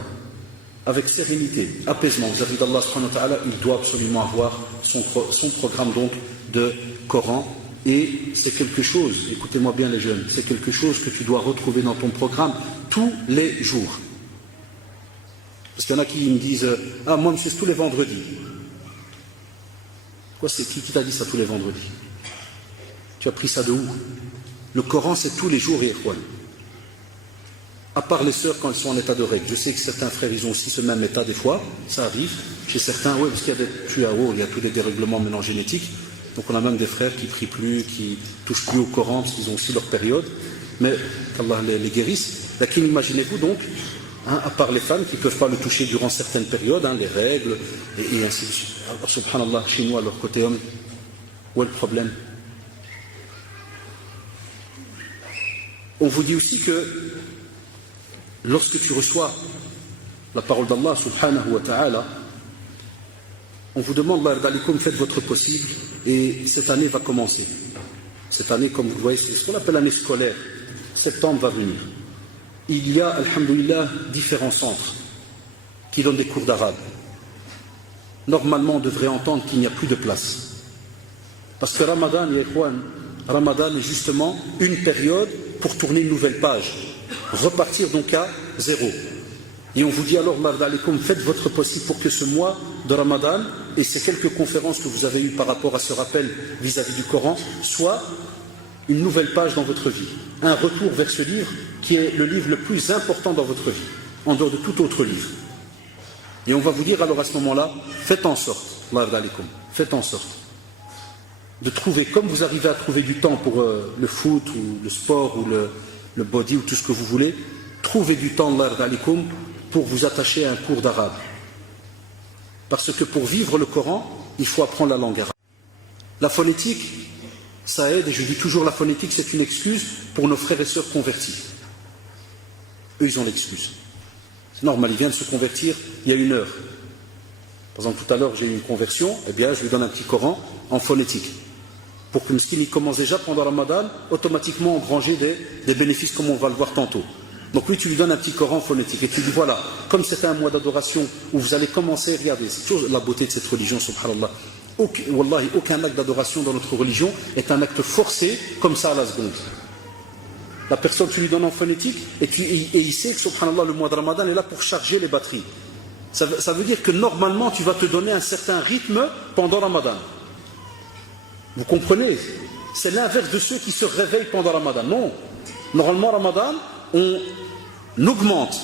avec sérénité, apaisement vis-à-vis d'Allah subhanahu wa ta'ala, il doit absolument avoir son programme donc de Coran. Et c'est quelque chose, écoutez-moi bien les jeunes, c'est quelque chose que tu dois retrouver dans ton programme tous les jours. Parce qu'il y en a qui me disent « Ah, moi, monsieur, c'est tous les vendredis. » Quoi, c'est qui t'a dit ça tous les vendredis? Tu as pris ça de où? Le Coran, c'est tous les jours, Ikhwan. À part les sœurs quand elles sont en état de règle. Je sais que certains frères, ils ont aussi ce même état des fois, ça arrive. Chez certains, oui, parce qu'il y a des tuaos, il y a tous les dérèglements maintenant génétiques. Donc on a même des frères qui ne prient plus, qui ne touchent plus au Coran, parce qu'ils ont aussi leur période. Mais qu'Allah les guérisse. Lakin, imaginez-vous donc, à part les femmes qui ne peuvent pas le toucher durant certaines périodes, les règles, et ainsi de suite. Alors, subhanallah, chez nous, à leur côté homme, où est le problème? On vous dit aussi que lorsque tu reçois la parole d'Allah, subhanahu wa ta'ala, on vous demande, faites votre possible, et cette année va commencer. Cette année, comme vous le voyez, c'est ce qu'on appelle l'année scolaire. Septembre va venir. Il y a, alhamdoulilah, différents centres qui donnent des cours d'arabe. Normalement, on devrait entendre qu'il n'y a plus de place. Parce que Ramadan, ya ikhwan, Ramadan est justement une période pour tourner une nouvelle page. Repartir donc à zéro. Et on vous dit alors, faites votre possible pour que ce mois de Ramadan et ces quelques conférences que vous avez eues par rapport à ce rappel vis-à-vis du Coran soient une nouvelle page dans votre vie. Un retour vers ce livre qui est le livre le plus important dans votre vie, en dehors de tout autre livre. Et on va vous dire alors à ce moment-là, faites en sorte de trouver, comme vous arrivez à trouver du temps pour le foot ou le sport ou le body ou tout ce que vous voulez, trouvez du temps pour vous attacher à un cours d'arabe. Parce que pour vivre le Coran, il faut apprendre la langue arabe. La phonétique, ça aide, et je dis toujours la phonétique, c'est une excuse pour nos frères et sœurs convertis. Eux, ils ont l'excuse. C'est normal, il vient de se convertir il y a 1 heure. Par exemple, tout à l'heure, j'ai eu une conversion, eh bien, je lui donne un petit Coran en phonétique. Pour que Mskin, il commence déjà pendant Ramadan, automatiquement engranger des bénéfices, comme on va le voir tantôt. Donc lui, tu lui donnes un petit Coran phonétique et tu lui dis, voilà, comme c'est un mois d'adoration où vous allez commencer, regardez, c'est toujours la beauté de cette religion, subhanallah. Wallahi, aucun acte d'adoration dans notre religion est un acte forcé, comme ça à la seconde. La personne, tu lui donnes en phonétique, et il sait que, subhanallah, le mois de Ramadan est là pour charger les batteries. Ça veut dire que normalement, tu vas te donner un certain rythme pendant Ramadan. Vous comprenez? C'est l'inverse de ceux qui se réveillent pendant Ramadan. Non. Normalement, Ramadan, on augmente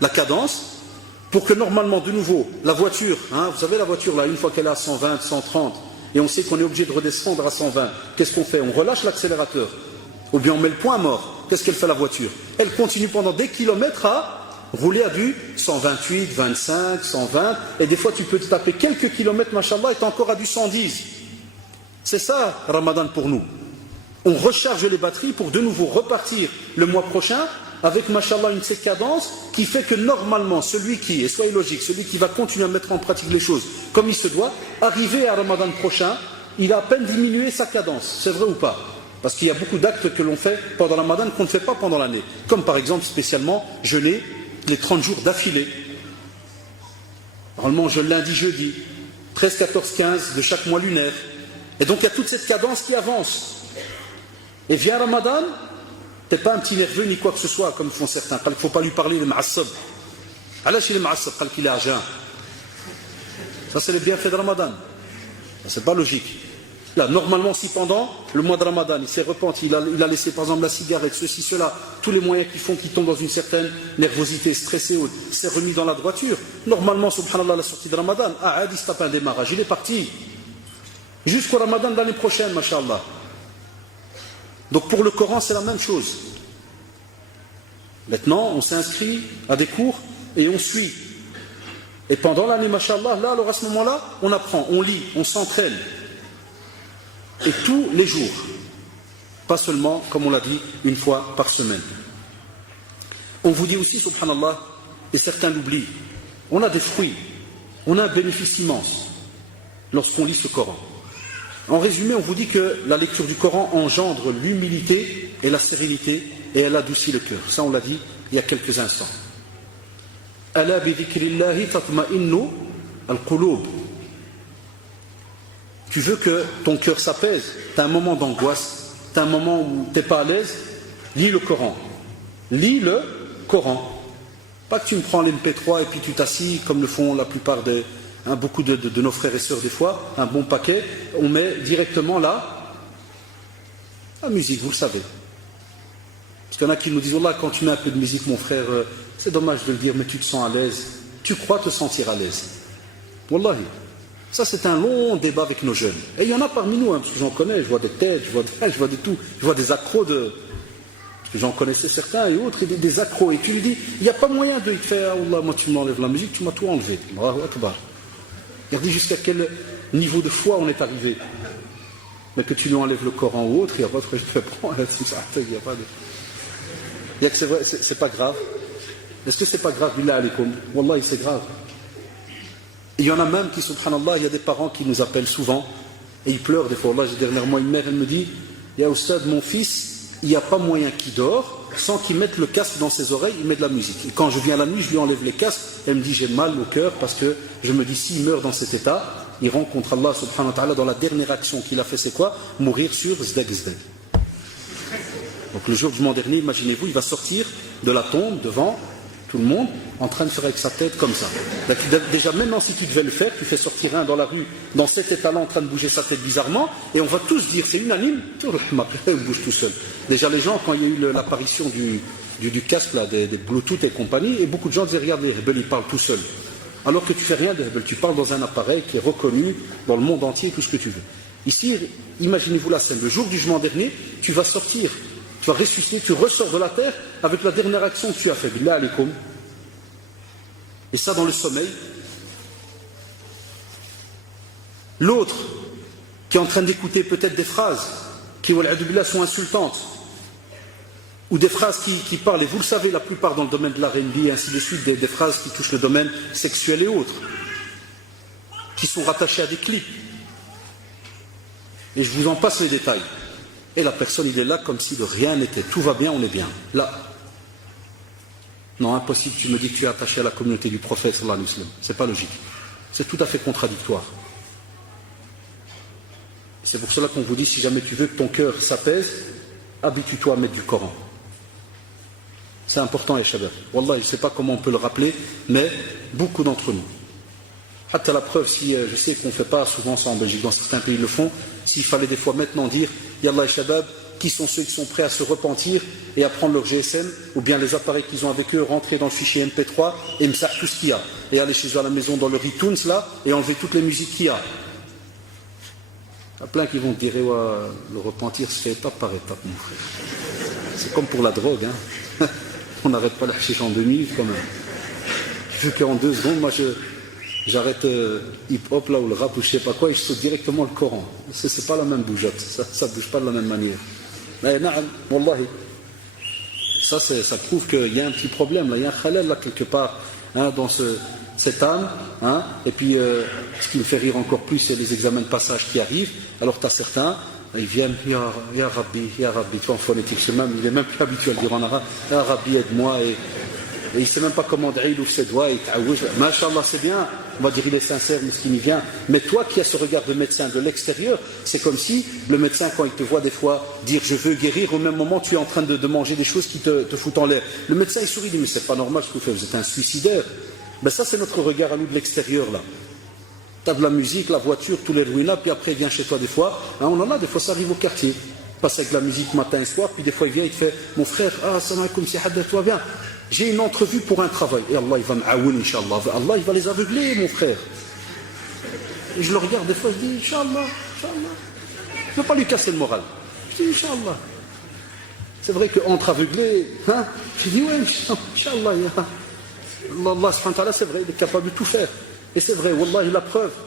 la cadence pour que normalement, de nouveau, la voiture, vous savez la voiture là, une fois qu'elle est à 120, 130, et on sait qu'on est obligé de redescendre à 120, qu'est-ce qu'on fait? On relâche l'accélérateur, ou bien on met le point mort. Qu'est-ce qu'elle fait la voiture? Elle continue pendant des kilomètres à rouler à du 128, 25, 120, et des fois tu peux te taper quelques kilomètres, machallah, et tu es encore à du 110. C'est ça, Ramadan pour nous. On recharge les batteries pour de nouveau repartir le mois prochain avec, machallah, une cette cadence qui fait que normalement, celui qui, et soyez logique, celui qui va continuer à mettre en pratique les choses comme il se doit, arriver à Ramadan prochain, il a à peine diminué sa cadence. C'est vrai ou pas? Parce qu'il y a beaucoup d'actes que l'on fait pendant Ramadan qu'on ne fait pas pendant l'année. Comme par exemple, spécialement, jeûner les 30 jours d'affilée. Normalement, je lundi, jeudi, 13, 14, 15 de chaque mois lunaire. Et donc il y a toute cette cadence qui avance. Et vient Ramadan, t'es pas un petit nerveux ni quoi que ce soit, comme font certains. Il ne faut pas lui parler de ma'assab. Allah, il est ma'assab, qu'il est à jeun. Ça, c'est les bienfaits de Ramadan. C'est pas logique. Là, normalement, si pendant le mois de Ramadan, il s'est repenti, il a laissé par exemple la cigarette, ceci, cela, tous les moyens qui font qu'il tombe dans une certaine nervosité, stressé, s'est remis dans la droiture. Normalement, subhanallah, à la sortie de Ramadan, il se tape un démarrage, il est parti. Jusqu'au Ramadan de l'année prochaine, mashallah. Donc pour le Coran, c'est la même chose. Maintenant, on s'inscrit à des cours et on suit. Et pendant l'année, mashallah, là, alors à ce moment-là, on apprend, on lit, on s'entraîne. Et tous les jours. Pas seulement, comme on l'a dit, une fois par semaine. On vous dit aussi, subhanallah, et certains l'oublient, on a des fruits, on a un bénéfice immense lorsqu'on lit ce Coran. En résumé, on vous dit que la lecture du Coran engendre l'humilité et la sérénité et elle adoucit le cœur. Ça, on l'a dit il y a quelques instants. Ala bi dhikrillahi tatma'innu al-qulub. Tu veux que ton cœur s'apaise, tu as un moment d'angoisse, tu as un moment où tu n'es pas à l'aise, lis le Coran. Lis le Coran. Pas que tu me prends l'MP3 et puis tu t'assis comme le font la plupart beaucoup de nos frères et sœurs des fois, un bon paquet, on met directement là la musique, vous le savez. Parce qu'il y en a qui nous disent, Wallah, quand tu mets un peu de musique, mon frère, c'est dommage de le dire, mais tu te sens à l'aise. Tu crois te sentir à l'aise. Wallahi. Ça, c'est un long débat avec nos jeunes. Et il y en a parmi nous, parce que j'en connais, je vois des têtes, je vois de tout, je vois des accros parce que j'en connaissais certains et autres, et des accros. Et tu lui dis, il n'y a pas moyen de faire, Allah, moi tu m'enlèves la musique, tu m'as tout enlevé. Allahu Akbar. Regardez jusqu'à quel niveau de foi on est arrivé. Mais que tu lui enlèves le Coran ou autre, il n'y a pas de je te prends, il n'y a pas de. C'est vrai, c'est pas grave. Est-ce que c'est pas grave, billah alaykoum? Wallahi, c'est grave. Il y en a même qui, subhanallah, il y a des parents qui nous appellent souvent et ils pleurent des fois. Là, dernièrement, une mère, elle me dit, « Ya Oustad, mon fils, il n'y a pas moyen qu'il dort sans qu'il mette le casque dans ses oreilles, il met de la musique. Et quand je viens la nuit, je lui enlève les casques, elle me dit j'ai mal au cœur parce que je me dis s'il meurt dans cet état, il rencontre Allah subhanahu wa ta'ala dans la dernière action qu'il a fait, c'est quoi? Mourir sur Zdeg Zdeg. » Donc le jour du jugement dernier, imaginez-vous, il va sortir de la tombe devant tout le monde en train de faire avec sa tête comme ça. Déjà, maintenant si tu devais le faire, tu fais sortir un dans la rue dans cet état-là en train de bouger sa tête bizarrement et on va tous dire, c'est unanime, il bouge tout seul. Déjà les gens, quand il y a eu l'apparition du casque, là, des Bluetooth et compagnie, et beaucoup de gens disaient, regarde, les Hebel, ils parlent tout seuls. Alors que tu fais rien des Hebel, tu parles dans un appareil qui est reconnu dans le monde entier, tout ce que tu veux. Ici, imaginez-vous la scène, le jour du jugement dernier, tu vas sortir. Tu vas ressusciter, tu ressors de la terre avec la dernière action que tu as faite. Billah alaikum. Et ça dans le sommeil. L'autre, qui est en train d'écouter peut-être des phrases qui, wal'adou sont insultantes, ou des phrases qui parlent, et vous le savez, la plupart dans le domaine de la R&B, et ainsi de suite, des phrases qui touchent le domaine sexuel et autres, qui sont rattachées à des clips. Et je vous en passe les détails. Et la personne, il est là comme si de rien n'était. Tout va bien, on est bien. Là. Non, impossible, tu me dis que tu es attaché à la communauté du prophète, sallallahu alayhi wa sallam. C'est pas logique. C'est tout à fait contradictoire. C'est pour cela qu'on vous dit, si jamais tu veux que ton cœur s'apaise, habitue-toi à mettre du Coran. C'est important, Shabab. Wallah, je ne sais pas comment on peut le rappeler, mais beaucoup d'entre nous. Hatta la preuve, si je sais qu'on ne fait pas souvent ça en Belgique, dans certains pays le font, s'il fallait des fois maintenant dire, Yallah Shabab, qui sont ceux qui sont prêts à se repentir et à prendre leur GSM, ou bien les appareils qu'ils ont avec eux, rentrer dans le fichier MP3 et me faire tout ce qu'il y a. Et aller chez eux à la maison dans leur iTunes là, et enlever toutes les musiques qu'il y a. Il y a plein qui vont te dire, ouais, le repentir se fait étape par étape, mon frère. C'est comme pour la drogue, hein. On n'arrête pas la chiche en 2 minutes quand même. Vu qu'en 2 secondes, moi j'arrête hip-hop là ou le rap ou je sais pas quoi et je saute directement le Coran. C'est pas la même bougeotte, ça bouge pas de la même manière. Mais na'am, wallahi. Ça prouve qu'il y a un petit problème, là, il y a un khalal là quelque part, hein, dans cette âme, hein, et puis ce qui me fait rire encore plus, c'est les examens de passage qui arrivent. Alors tu as certains, ils viennent, Ya Rabbi, en phonétique, il est même plus habitué à le dire en arabe, Ya Rabbi aide-moi, et il ne sait même pas comment il ouvre ses doigts, il ta'awouj. Masha'Allah, c'est bien, on va dire il est sincère, mais ce qui y vient. Mais toi qui as ce regard de médecin de l'extérieur, c'est comme si le médecin, quand il te voit des fois dire je veux guérir, au même moment tu es en train de manger des choses qui te foutent en l'air. Le médecin il sourit, il dit mais c'est pas normal ce que vous faites, vous êtes un suicidaire. Ben ça c'est notre regard à nous de l'extérieur là. Tu as de la musique, la voiture, tous les ruinats, puis après il vient chez toi des fois. Hein, on en a, des fois ça arrive au quartier. Il passe avec la musique matin et soir, puis des fois il vient, il te fait mon frère, salam alaikum, si hadda, toi viens. J'ai une entrevue pour un travail. Et Allah, il va m'aoun, Inch'Allah. Allah, il va les aveugler, mon frère. Et je le regarde des fois, je dis, Inch'Allah. Je ne veux pas lui casser le moral. Je dis, Inch'Allah. C'est vrai qu'entre aveuglés, hein, je dis, ouais, Inch'Allah. Allah, subhanahu wa ta'ala, c'est vrai, il est capable de tout faire. Et c'est vrai, Wallah,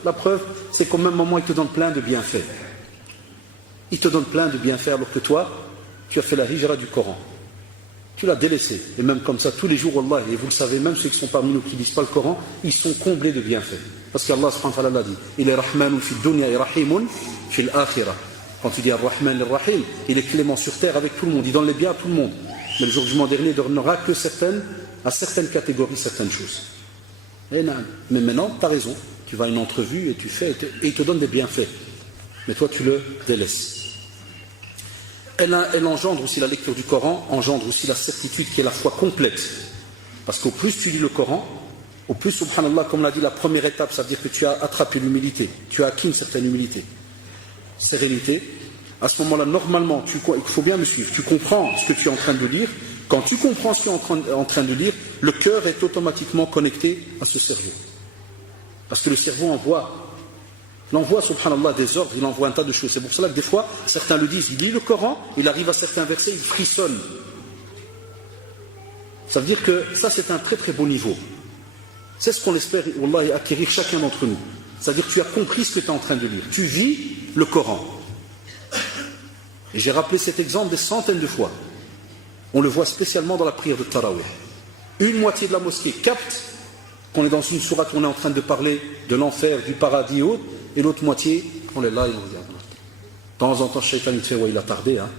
la preuve, c'est qu'au même moment, il te donne plein de bienfaits. Il te donne plein de bienfaits, alors que toi, tu as fait la hijra du Coran. Tu l'as délaissé. Et même comme ça, tous les jours, Allah, et vous le savez, même ceux qui sont parmi nous qui ne lisent pas le Coran, ils sont comblés de bienfaits. Parce qu'Allah subhanahu wa ta'ala l'a dit. Il est Rahmanun fi dunya et Rahimun fi l'akhirah. Quand tu dis Ar-Rahman et Rahim, il est clément sur terre avec tout le monde. Il donne les biens à tout le monde. Mais le jour du jugement dernier, il ne donnera que à certaines catégories, certaines choses. Et non. Mais maintenant, tu as raison. Tu vas à une entrevue et tu fais, et il te donne des bienfaits. Mais toi, tu le délaisses. Elle engendre aussi, la lecture du Coran, engendre aussi la certitude qui est la foi complète. Parce qu'au plus tu lis le Coran, au plus, subhanallah, comme l'a dit, la première étape, ça veut dire que tu as attrapé l'humilité, tu as acquis une certaine humilité, sérénité. À ce moment-là, normalement, il faut bien me suivre, tu comprends ce que tu es en train de lire. Quand tu comprends ce que tu es en train de lire, le cœur est automatiquement connecté à ce cerveau. Parce que le cerveau l'envoie, subhanallah, des ordres, il envoie un tas de choses. C'est pour cela que des fois, certains le disent, il lit le Coran, il arrive à certains versets, il frissonne. Ça veut dire que ça, c'est un très très beau niveau. C'est ce qu'on espère, wallah, acquérir chacun d'entre nous. C'est-à-dire que tu as compris ce que tu es en train de lire. Tu vis le Coran. Et j'ai rappelé cet exemple des centaines de fois. On le voit spécialement dans la prière de Tarawih. Une moitié de la mosquée capte qu'on est dans une sourate où on est en train de parler de l'enfer, du paradis et autres, et l'autre moitié, on est là et on regarde. temps en temps, Shaitan il te fait, ouais, il a tardé, hein.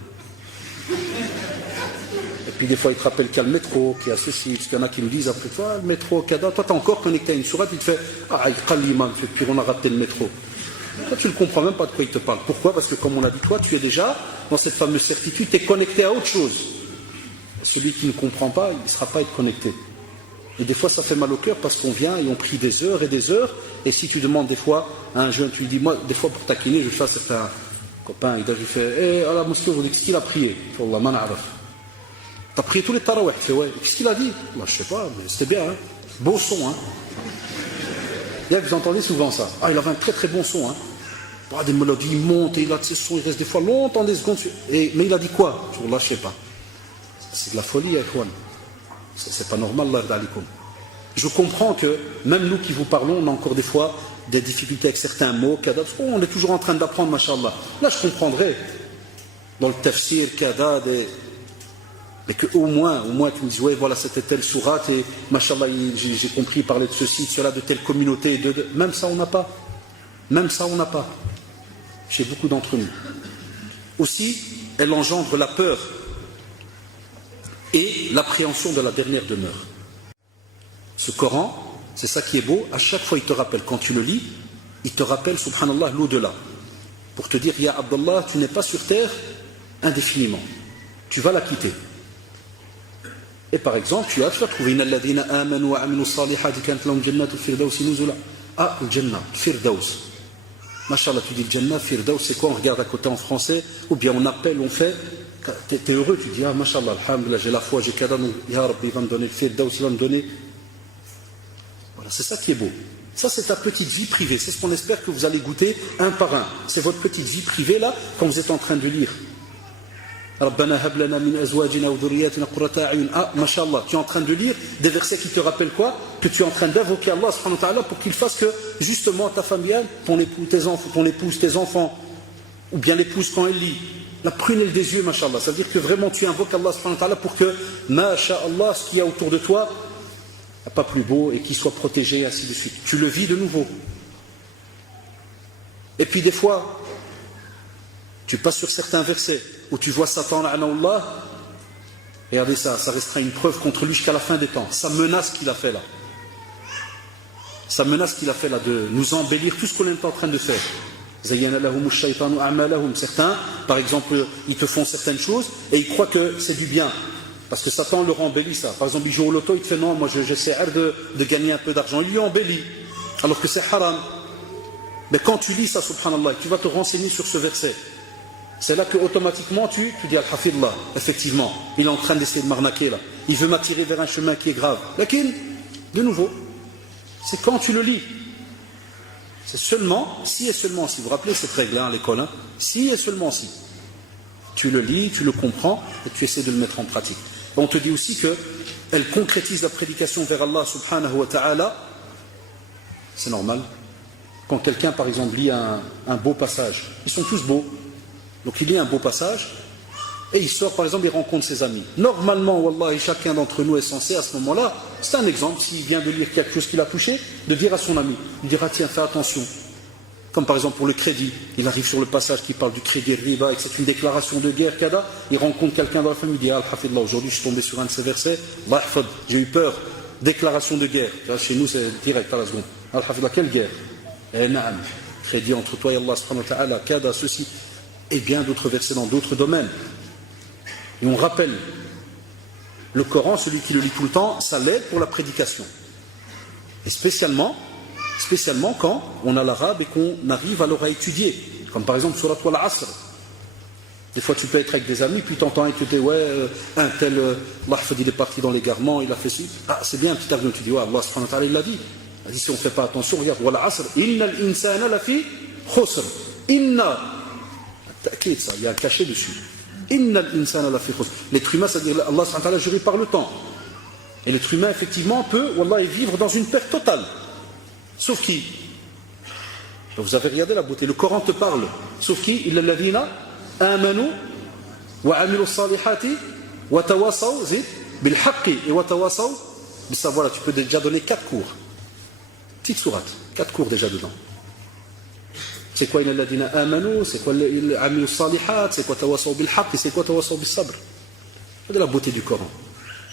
Et puis des fois, il te rappelle qu'il y a le métro, qu'il y a ceci, parce qu'il y en a qui me disent après toi, le métro, Kada, toi, tu es encore connecté à une sourate, il te fait, ah, il qalima, puis on a raté le métro. Toi, tu ne comprends même pas de quoi il te parle. Pourquoi? Parce que, comme on l'a dit, toi, tu es déjà dans cette fameuse certitude, tu es connecté à autre chose. Celui qui ne comprend pas, il ne sera pas être connecté. Et des fois, ça fait mal au cœur parce qu'on vient et on prie des heures et des heures. Et si tu demandes des fois à un jeune, tu lui dis, moi, des fois pour taquiner, je fais à certains copains, il fait, Allah, monsieur, vous dites, qu'est-ce qu'il a prié? Wallah, man araf. T'as prié tous les tarawih? Il fait, ouais. Qu'est-ce qu'il a dit? Moi, je sais pas, mais c'était bien, hein. Beau son, hein. Et là, vous entendez souvent ça. Ah, il avait un très très bon son, hein. Ah, des mélodies, il monte, et il a de ses sons, il reste des fois longtemps, des secondes. Mais il a dit quoi? Wallah, je sais pas. C'est de la folie, Ikhwan. C'est pas normal, Allah d'alikum. Je comprends que, même nous qui vous parlons, on a encore des fois des difficultés avec certains mots, kada, on est toujours en train d'apprendre, mashallah. Là, je comprendrais, dans le tafsir, kada, mais qu'au moins, tu me dis, ouais, voilà, c'était telle sourate, et mashallah, j'ai compris, parler de ceci, de cela, de telle communauté, même ça, on n'a pas. Même ça, on n'a pas. Chez beaucoup d'entre nous. Aussi, elle engendre la peur et l'appréhension de la dernière demeure. Ce Coran, c'est ça qui est beau, à chaque fois il te rappelle, quand tu le lis, il te rappelle, subhanallah, l'au-delà. Pour te dire, Ya Abdallah, tu n'es pas sur terre indéfiniment. Tu vas la quitter. Et par exemple, tu vas trouver Inna alladhina amanu wa aminu salihati kanat lahum jannatu firdausi nuzula. Ah, le Jannah, Firdaus. Mashallah, tu dis le Jannah, Firdaus, c'est quoi? On regarde à côté en français, ou bien on appelle, on fait. T'es heureux, tu dis, ah, mashallah, alhamdulillah, j'ai la foi, j'ai kada, ya Rabbi, il va me donner le Firdaus, il va me donner. Voilà, c'est ça qui est beau. Ça, c'est ta petite vie privée. C'est ce qu'on espère que vous allez goûter un par un. C'est votre petite vie privée, là, quand vous êtes en train de lire. Rabbana hab lana min azwajina wa dhurriyyatina qurrata a'yun. Ah, mashallah, tu es en train de lire des versets qui te rappellent quoi? Que tu es en train d'invoquer Allah subhanahu wa ta'ala pour qu'il fasse que, justement, ta famille, ton époux, tes enfants, ton épouse, tes enfants, ou bien l'épouse quand elle lit, la prunelle des yeux, mashallah. Ça veut dire que vraiment tu invoques Allah subhanahu wa ta'ala pour que, mashallah, ce qu'il y a autour de toi, pas plus beau et qu'il soit protégé, ainsi de suite. Tu le vis de nouveau. Et puis des fois, tu passes sur certains versets où tu vois Satan, la'anahullah, regardez ça, ça restera une preuve contre lui jusqu'à la fin des temps. Ça menace qu'il a fait là. Ça menace qu'il a fait là de nous embellir tout ce qu'on est en train de faire. Certains, par exemple, ils te font certaines choses et ils croient que c'est du bien. Parce que Satan leur embellit ça. Par exemple, il joue au loto, il te fait non, moi j'essaie de gagner un peu d'argent. Il lui embellit, alors que c'est haram. Mais quand tu lis ça, subhanallah, tu vas te renseigner sur ce verset. C'est là que automatiquement tu dis Al-Hafidullah, effectivement, il est en train d'essayer de m'arnaquer là. Il veut m'attirer vers un chemin qui est grave. Lakin, de nouveau, c'est quand tu le lis. C'est seulement, si et seulement si. Vous vous rappelez cette règle à l'école, hein? Si et seulement si. Tu le lis, tu le comprends et tu essaies de le mettre en pratique. On te dit aussi qu'elle concrétise la prédication vers Allah subhanahu wa ta'ala. C'est normal. Quand quelqu'un, par exemple, lit un beau passage, ils sont tous beaux. Donc il lit un beau passage et il sort, par exemple, il rencontre ses amis. Normalement, wallah, chacun d'entre nous est censé à ce moment-là, c'est un exemple, s'il vient de lire quelque chose qui l'a touché, de dire à son ami, il dira tiens, fais attention. Comme par exemple pour le crédit, il arrive sur le passage qui parle du crédit riba et que c'est une déclaration de guerre, kada, il rencontre quelqu'un dans la famille, il dit Al-Hafidullah, aujourd'hui je suis tombé sur un de ces versets, j'ai eu peur, déclaration de guerre. Là, chez nous c'est direct à la seconde. Al-Hafidullah, quelle guerre? Na'am, crédit entre toi et Allah subhanahu wa ta'ala, kada, ceci, et bien d'autres versets dans d'autres domaines. Et on rappelle, le Coran, celui qui le lit tout le temps, ça l'aide pour la prédication. Et spécialement quand on a l'arabe et qu'on arrive alors à étudier. Comme par exemple Surat Al-Asr. Des fois tu peux être avec des amis, puis tu entends et tu te dis ouais, un tel, il est parti dans l'égarement, il a fait ci. Ah, c'est bien un petit argument, tu dis ouais, Allah subhanahu wa ta'ala il l'a dit. Il dit si on ne fait pas attention, regarde, Wal-Asr, Inna al-insana lafi khusr. Inna, t'inquiète ça, il y a un cachet dessus. Inna al-insana lafi khusr. L'être humain, c'est-à-dire Allah subhanahu wa ta'ala juré par le temps. Et l'être humain, effectivement, peut, wallah, vivre dans une perte totale. Sauf qui? Vous avez regardé la beauté, le Coran te parle. Sauf qui? Illa alladhina amanu wa amilu salihati wa tawasaw bil haqqi et wa tawasaw bis sabr. Voilà, tu peux déjà donner 4 cours. Petite sourate, 4 cours déjà dedans. C'est quoi inna alladhina amanu, c'est quoi amilu salihat, c'est quoi tawasaw bil haqq, et c'est quoi tawasaw bis sabr. C'est de la beauté du Coran.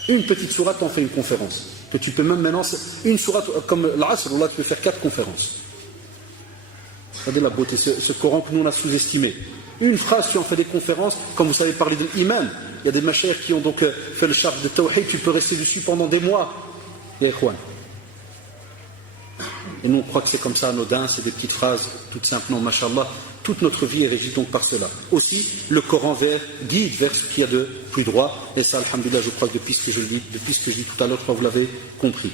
Une petite sourate en fait une conférence. Que tu peux même maintenant, une sourate comme l'Asr, là tu peux faire 4 conférences. C'est de la beauté, ce Coran que nous on a sous-estimé. Une phrase, tu en fais des conférences, comme vous savez parler de l'imam. Il y a des machères qui ont donc fait le charge de Tawhid, tu peux rester dessus pendant des mois. Les ikhwan. Et nous on croit que c'est comme ça anodin, c'est des petites phrases toutes simples. Non, mashallah, toute notre vie est régie donc par cela. Aussi, le Coran guide vers ce qu'il y a de plus droit. Et ça, alhamdulillah, je crois que depuis ce que je dis tout à l'heure, je crois que vous l'avez compris.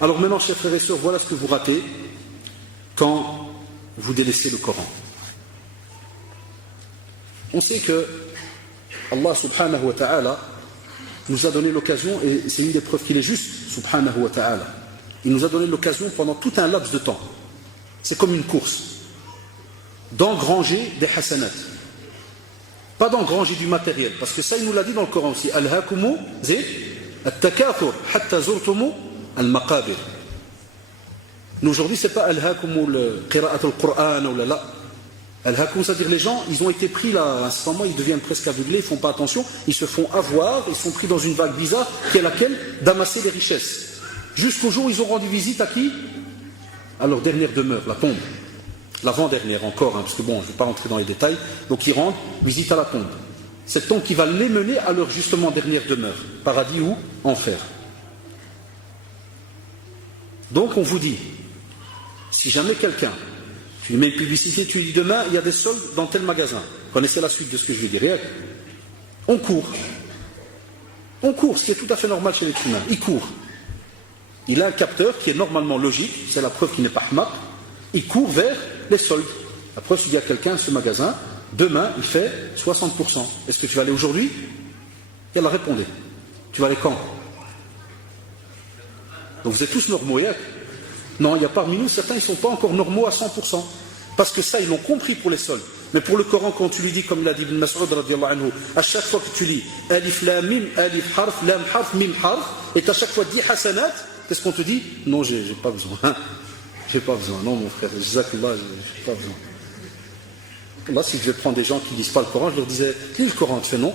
Alors maintenant, chers frères et sœurs, voilà ce que vous ratez quand vous délaissez le Coran. On sait que Allah subhanahu wa ta'ala nous a donné l'occasion, et c'est une des preuves qu'il est juste, subhanahu wa ta'ala. Il nous a donné l'occasion pendant tout un laps de temps. C'est comme une course. D'engranger des hasanat. Pas d'engranger du matériel. Parce que ça, il nous l'a dit dans le Coran aussi. Al-hakumu zid at-takathur hatta zurtumu al-maqabir. Nous aujourd'hui, c'est pas al-hakumu qira'at al-Qur'an ou la. Al-hakum, c'est-à-dire les gens, ils ont été pris là, à ce moment, ils deviennent presque aveuglés, ils font pas attention, ils se font avoir, ils sont pris dans une vague bizarre qui est laquelle d'amasser les richesses. Jusqu'au jour où ils ont rendu visite à qui? À leur dernière demeure, la tombe. L'avant-dernière encore, parce que bon, je ne vais pas rentrer dans les détails. Donc ils rendent visite à la tombe. Cette tombe qui va les mener à leur justement dernière demeure, paradis ou enfer. Donc on vous dit, si jamais quelqu'un, tu lui mets une publicité, tu lui dis demain, il y a des soldes dans tel magasin. Vous connaissez la suite de ce que je vais dire. On court. On court, ce qui est tout à fait normal chez l'être humain. Il court. Il a un capteur qui est normalement logique, c'est la preuve qu'il n'est pas hmaq. Il court vers les soldes. La preuve, il y a quelqu'un, ce magasin, demain, il fait 60%. Est-ce que tu vas aller aujourd'hui? Et elle a répondu. Tu vas aller quand? Donc vous êtes tous normaux, hier. Non, il y a parmi nous, certains, ils ne sont pas encore normaux à 100%. Parce que ça, ils l'ont compris pour les soldes. Mais pour le Coran, quand tu lui dis, comme il a dit Ibn Mas'ud, à chaque fois que tu lis Alif Lam Mim, Alif Harf, Lam Harf, Mim Harf, et qu'à chaque fois 10 hasanat, qu'est-ce qu'on te dit? Non, j'ai pas besoin. J'ai pas besoin. Non, mon frère, Jazakallah, j'ai pas besoin. Là, si je vais prendre des gens qui ne lisent pas le Coran, je leur disais, lis le Coran, tu fais non.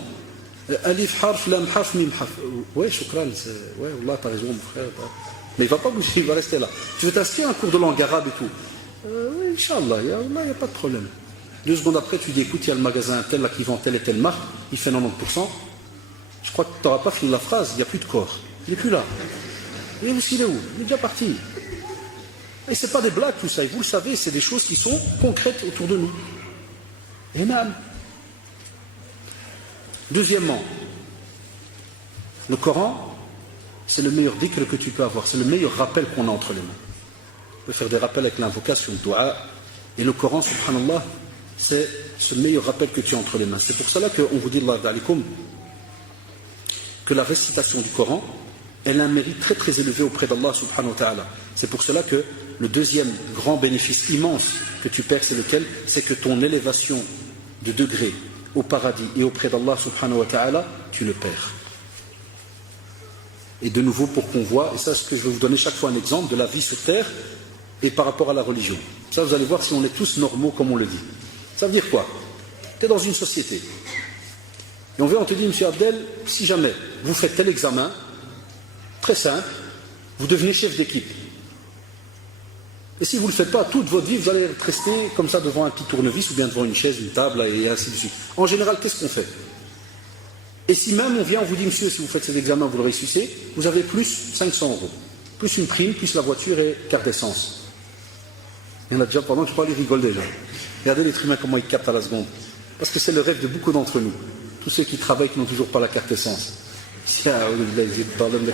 Alif Harf, Lam Harf, Mim Harf. Ouais, shukran, ouais, Allah, t'as raison, mon frère. Mais il ne va pas bouger, il va rester là. Tu veux t'inscrire à un cours de langue arabe et tout? Oui, Inch'Allah, il n'y a pas de problème. 2 secondes après, tu dis, écoute, il y a le magasin tel là qui vend telle et telle marque, il fait 90%. Je crois que tu n'auras pas fini la phrase, il n'y a plus de corps. Il n'est plus là. Et aussi, il est où? Il est déjà parti. Et ce n'est pas des blagues tout ça, et vous le savez, c'est des choses qui sont concrètes autour de nous. Et même. Deuxièmement, le Coran, c'est le meilleur dhikr que tu peux avoir, c'est le meilleur rappel qu'on a entre les mains. On peut faire des rappels avec l'invocation, le dua, et le Coran, subhanallah, c'est ce meilleur rappel que tu as entre les mains. C'est pour cela qu'on vous dit, Allah d'alikum, que la récitation du Coran, elle a un mérite très très élevé auprès d'Allah subhanahu wa ta'ala. C'est pour cela que le deuxième grand bénéfice immense que tu perds, c'est lequel? C'est que ton élévation de degré au paradis et auprès d'Allah subhanahu wa ta'ala, tu le perds. Et de nouveau pour qu'on voit, et ça c'est ce que je vais vous donner chaque fois un exemple de la vie sur terre et par rapport à la religion. Ça vous allez voir si on est tous normaux comme on le dit. Ça veut dire quoi? Tu es dans une société. Et on te dit, monsieur Abdel, si jamais vous faites tel examen, très simple, vous devenez chef d'équipe. Et si vous ne le faites pas toute votre vie, vous allez rester comme ça devant un petit tournevis ou bien devant une chaise, une table et ainsi de suite. En général, qu'est-ce qu'on fait? Et si même on vient, on vous dit, monsieur, si vous faites cet examen, vous le réussissez, vous avez plus 500 €. Plus une prime, plus la voiture et carte d'essence. Il y en a déjà pendant que je parle, ils rigolent déjà. Regardez l'être humain, comment il capte à la seconde. Parce que c'est le rêve de beaucoup d'entre nous. Tous ceux qui travaillent, qui n'ont toujours pas la carte d'essence. Il y a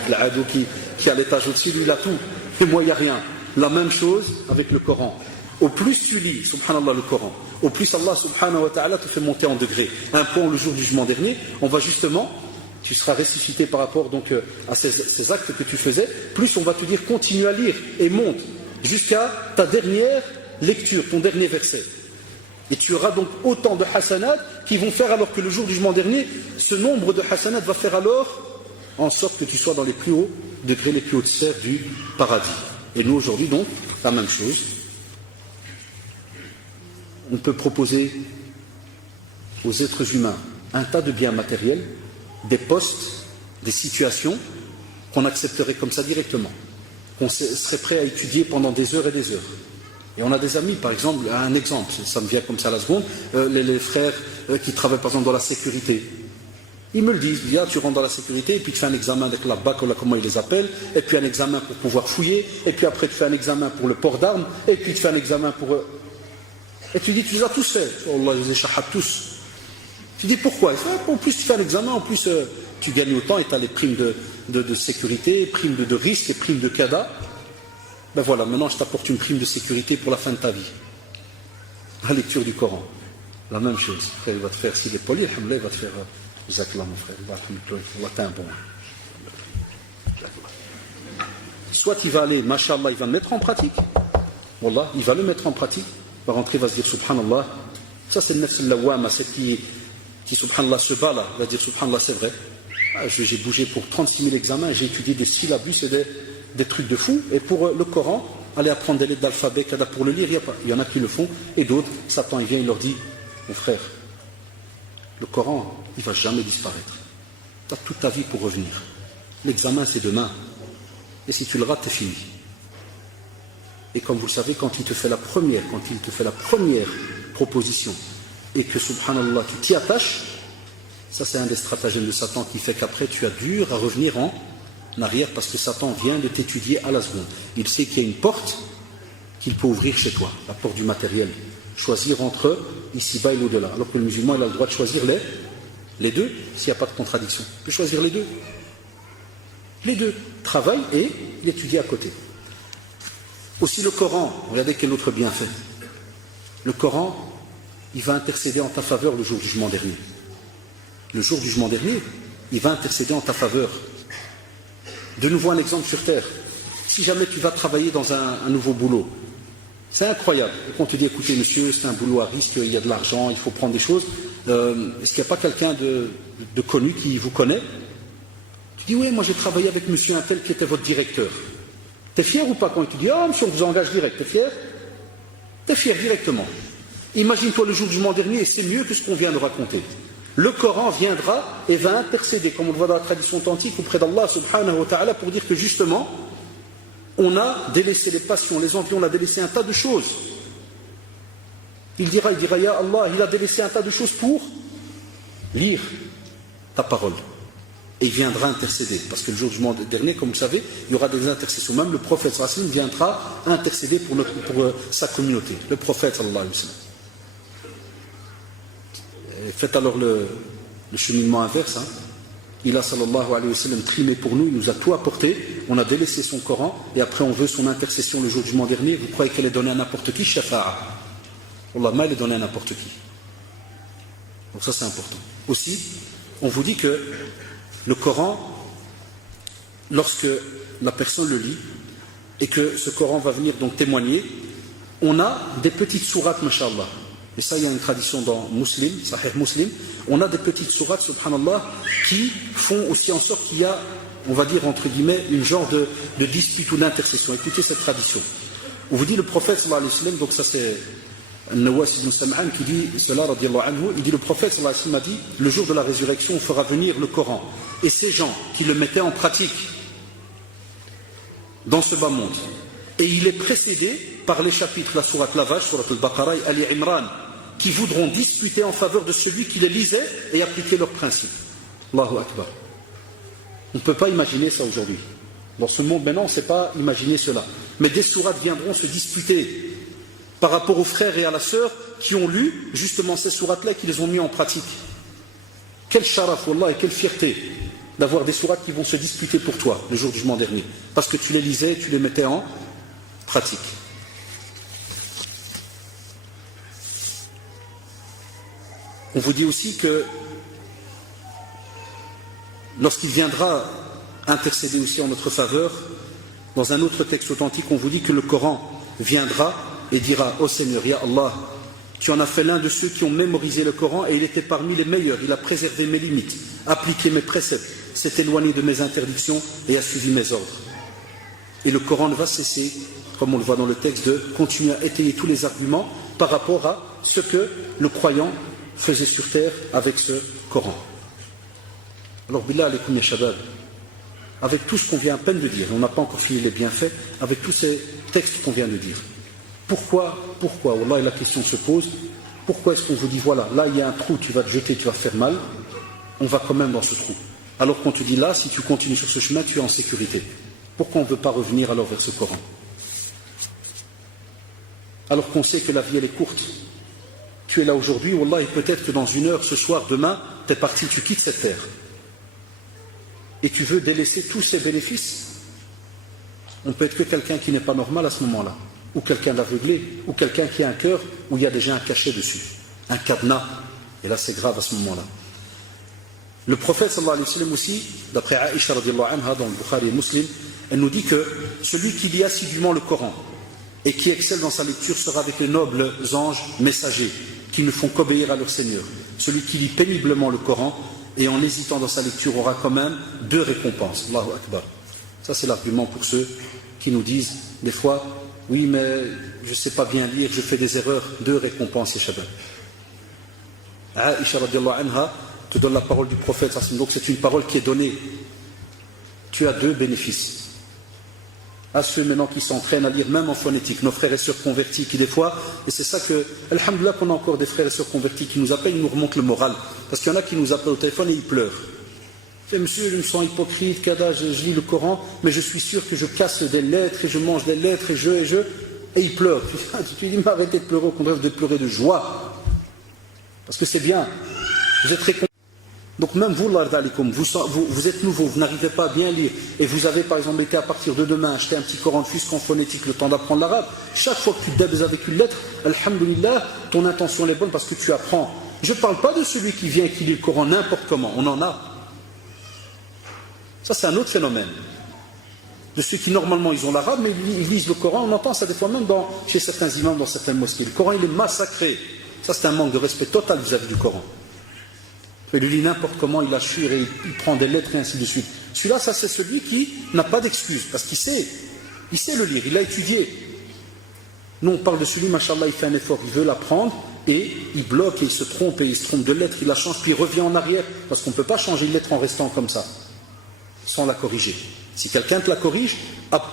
l'ado qui est à l'étage au-dessus, lui, il a tout. Et moi, il n'y a rien. La même chose avec le Coran. Au plus tu lis, subhanallah, le Coran, au plus Allah subhanahu wa ta'ala te fait monter en degré. Un point, le jour du jugement dernier, on va justement, tu seras ressuscité par rapport donc à ces actes que tu faisais, plus on va te dire continue à lire et monte jusqu'à ta dernière lecture, ton dernier verset. Et tu auras donc autant de hasanat qui vont faire alors que le jour du jugement dernier, ce nombre de hasanat va faire alors en sorte que tu sois dans les plus hauts degrés, les plus hautes sphères du paradis. Et nous aujourd'hui donc, la même chose. on peut proposer aux êtres humains un tas de biens matériels, des postes, des situations qu'on accepterait comme ça directement, qu'on serait prêt à étudier pendant des heures et des heures. Et on a des amis, par exemple, un exemple, ça me vient comme ça à la seconde, les frères qui travaillent par exemple dans la sécurité. Ils me le disent, tu rentres dans la sécurité, et puis tu fais un examen avec la BAC, ou comment ils les appellent, et puis un examen pour pouvoir fouiller, et puis après tu fais un examen pour le port d'armes, et puis tu fais un examen pour... Et tu dis, tu les as tous fait. Allah, je les échappe tous. Tu dis, pourquoi? En plus tu fais un examen, en plus tu gagnes autant, et tu as les primes de sécurité, primes de risque, et primes de CADA. Ben voilà, maintenant je t'apporte une prime de sécurité pour la fin de ta vie. La lecture du Coran. La même chose. Frère, il va te faire, s'il est poli, il va te faire... Zakla, mon frère, Allah t'es un bon. Soit il va aller, mashallah, il va le mettre en pratique. Wallah, il va le mettre en pratique. Il va rentrer, il va se dire subhanallah. Ça c'est le nafs al-lawwama, c'est qui subhanallah se bat là. Il va dire subhanallah, c'est vrai. J'ai bougé pour 36 000 examens, j'ai étudié des syllabus et des trucs de fou. Et pour le Coran, aller apprendre des lettres d'alphabet, pour le lire, il y en a qui le font. Et d'autres, Satan il vient, il leur dit, mon frère, le Coran, il ne va jamais disparaître. Tu as toute ta vie pour revenir. L'examen, c'est demain. Et si tu le rates, tu es fini. Et comme vous le savez, quand il te fait la première proposition, et que, subhanallah, tu t'y attaches, ça c'est un des stratagèmes de Satan qui fait qu'après tu as dur à revenir en arrière parce que Satan vient de t'étudier à la seconde. Il sait qu'il y a une porte qu'il peut ouvrir chez toi, la porte du matériel. Choisir entre ici-bas et l'au-delà. Alors que le musulman, il a le droit de choisir les deux, s'il n'y a pas de contradiction. Il peut choisir les deux. Les deux. Travail et il étudie à côté. Aussi le Coran, regardez quel autre bienfait. Le Coran, il va intercéder en ta faveur le jour du jugement dernier. Le jour du jugement dernier, il va intercéder en ta faveur. De nouveau un exemple sur terre. Si jamais tu vas travailler dans un nouveau boulot, c'est incroyable. Et quand on te dit, écoutez monsieur, c'est un boulot à risque, il y a de l'argent, il faut prendre des choses. Est-ce qu'il n'y a pas quelqu'un de connu qui vous connaît? Tu dis, oui, moi j'ai travaillé avec monsieur un tel qui était votre directeur. T'es fier ou pas quand il te dit, ah monsieur, on vous engage direct, t'es fier? T'es fier directement. Imagine-toi le jour du jugement dernier, et c'est mieux que ce qu'on vient de raconter. Le Coran viendra et va intercéder, comme on le voit dans la tradition authentique, auprès d'Allah subhanahu wa ta'ala, pour dire que justement, on a délaissé les passions, les envies, on a délaissé un tas de choses. Il dira, ya Allah, il a délaissé un tas de choses pour lire ta parole. Et il viendra intercéder. Parce que le jour du jugement dernier, comme vous le savez, il y aura des intercessions. Même le prophète sallallahu alayhi wa sallam viendra intercéder pour sa communauté. Le prophète sallallahu alayhi wa sallam. Faites alors le cheminement inverse. Il a sallallahu alayhi wa sallam trimé pour nous, il nous a tout apporté, on a délaissé son Coran et après on veut son intercession le jour du jugement dernier. Vous croyez qu'elle est donnée à n'importe qui? Shafa'a. Allah, elle est donnée à n'importe qui. Donc ça c'est important. Aussi, on vous dit que le Coran, lorsque la personne le lit et que ce Coran va venir donc témoigner, on a des petites sourates, mashallah. Et ça, il y a une tradition dans Muslim, Sahih Muslim. On a des petites sourates, subhanallah, qui font aussi en sorte qu'il y a, on va dire, entre guillemets, une genre de dispute ou d'intercession. Écoutez cette tradition. On vous dit le prophète, sallallahu alayhi wa sallam, donc ça c'est Nawas ibn Sam'an qui dit cela, radiallahu anhu, il dit le prophète, sallallahu alayhi wa sallam, a dit, le jour de la résurrection, on fera venir le Coran. Et ces gens qui le mettaient en pratique dans ce bas monde. Et il est précédé par les chapitres, la sourate Lavage, sourate al-Baqarah et Ali Imran, qui voudront discuter en faveur de celui qui les lisait et appliquer leurs principes. Allahu Akbar. On ne peut pas imaginer ça aujourd'hui. Dans ce monde maintenant, on ne sait pas imaginer cela. Mais des sourates viendront se disputer par rapport aux frères et à la sœur qui ont lu justement ces sourates-là et qui les ont mis en pratique. Quel sharaf, wallah, et quelle fierté d'avoir des sourates qui vont se disputer pour toi le jour du jugement dernier. Parce que tu les lisais et tu les mettais en pratique. On vous dit aussi que lorsqu'il viendra intercéder aussi en notre faveur, dans un autre texte authentique, on vous dit que le Coran viendra et dira: ô Seigneur, ya Allah, tu en as fait l'un de ceux qui ont mémorisé le Coran et il était parmi les meilleurs, il a préservé mes limites, appliqué mes préceptes, s'est éloigné de mes interdictions et a suivi mes ordres. Et le Coran ne va cesser, comme on le voit dans le texte, de continuer à étayer tous les arguments par rapport à ce que le croyant faisait sur terre avec ce Coran. Alors, billah alaykoum ya shabab, avec tout ce qu'on vient à peine de dire, on n'a pas encore fini les bienfaits, avec tous ces textes qu'on vient de dire. Pourquoi, wallah, la question se pose, pourquoi est-ce qu'on vous dit, voilà, là il y a un trou, tu vas te jeter, tu vas faire mal, on va quand même dans ce trou. Alors qu'on te dit là, si tu continues sur ce chemin, tu es en sécurité. Pourquoi on ne veut pas revenir alors vers ce Coran? Alors qu'on sait que la vie elle est courte. Tu es là aujourd'hui, wallah, et peut-être que dans 1 heure, ce soir, demain, tu es parti, tu quittes cette terre. Et tu veux délaisser tous ces bénéfices. On peut être que quelqu'un qui n'est pas normal à ce moment-là, ou quelqu'un d'aveuglé, ou quelqu'un qui a un cœur où il y a déjà un cachet dessus, un cadenas. Et là, c'est grave à ce moment-là. Le prophète sallallahu alayhi wa sallam aussi, d'après Aïcha radiallahu anha dans le Bukhari et Muslim, elle nous dit que celui qui lit assidûment le Coran et qui excelle dans sa lecture sera avec les nobles anges messagers qui ne font qu'obéir à leur Seigneur. Celui qui lit péniblement le Coran et en hésitant dans sa lecture aura quand même 2 récompenses. Allahu Akbar. Ça c'est l'argument pour ceux qui nous disent des fois, oui mais je ne sais pas bien lire, je fais des erreurs, 2 récompenses, et Shabbat. Aïcha radiallahu anha te donne la parole du prophète, donc c'est une parole qui est donnée. Tu as 2 bénéfices. À ceux maintenant qui s'entraînent à lire même en phonétique, nos frères et sœurs convertis qui des fois, et c'est ça que, alhamdoulilah qu'on a encore des frères et sœurs convertis qui nous appellent, ils nous remontent le moral, parce qu'il y en a qui nous appellent au téléphone et ils pleurent. Et monsieur, je me sens hypocrite, kada, je lis le Coran, mais je suis sûr que je casse des lettres et je mange des lettres et ils pleurent. Tu dis, mais arrêtez de pleurer, au contraire de pleurer de joie, parce que c'est bien, vous êtes récompensés. Donc même vous, vous êtes nouveau, vous n'arrivez pas à bien lire, et vous avez par exemple été à partir de demain acheter un petit Coran de fusque en phonétique, le temps d'apprendre l'arabe, chaque fois que tu te débaises avec une lettre, alhamdoulilah, ton intention est bonne parce que tu apprends. Je ne parle pas de celui qui vient et qui lit le Coran n'importe comment, on en a. Ça c'est un autre phénomène. De ceux qui normalement ils ont l'arabe, mais ils lisent le Coran, on entend ça des fois même chez certains imams, dans certaines mosquées. Le Coran il est massacré. Ça c'est un manque de respect total vis-à-vis du Coran. Il lui lit n'importe comment, il assure et il prend des lettres et ainsi de suite. Celui-là, ça c'est celui qui n'a pas d'excuse, parce qu'il sait le lire, il l'a étudié. Nous on parle de celui, machallah, il fait un effort, il veut l'apprendre, et il bloque, et il se trompe de lettres, il la change, puis il revient en arrière, parce qu'on ne peut pas changer une lettre en restant comme ça, sans la corriger. Si quelqu'un te la corrige,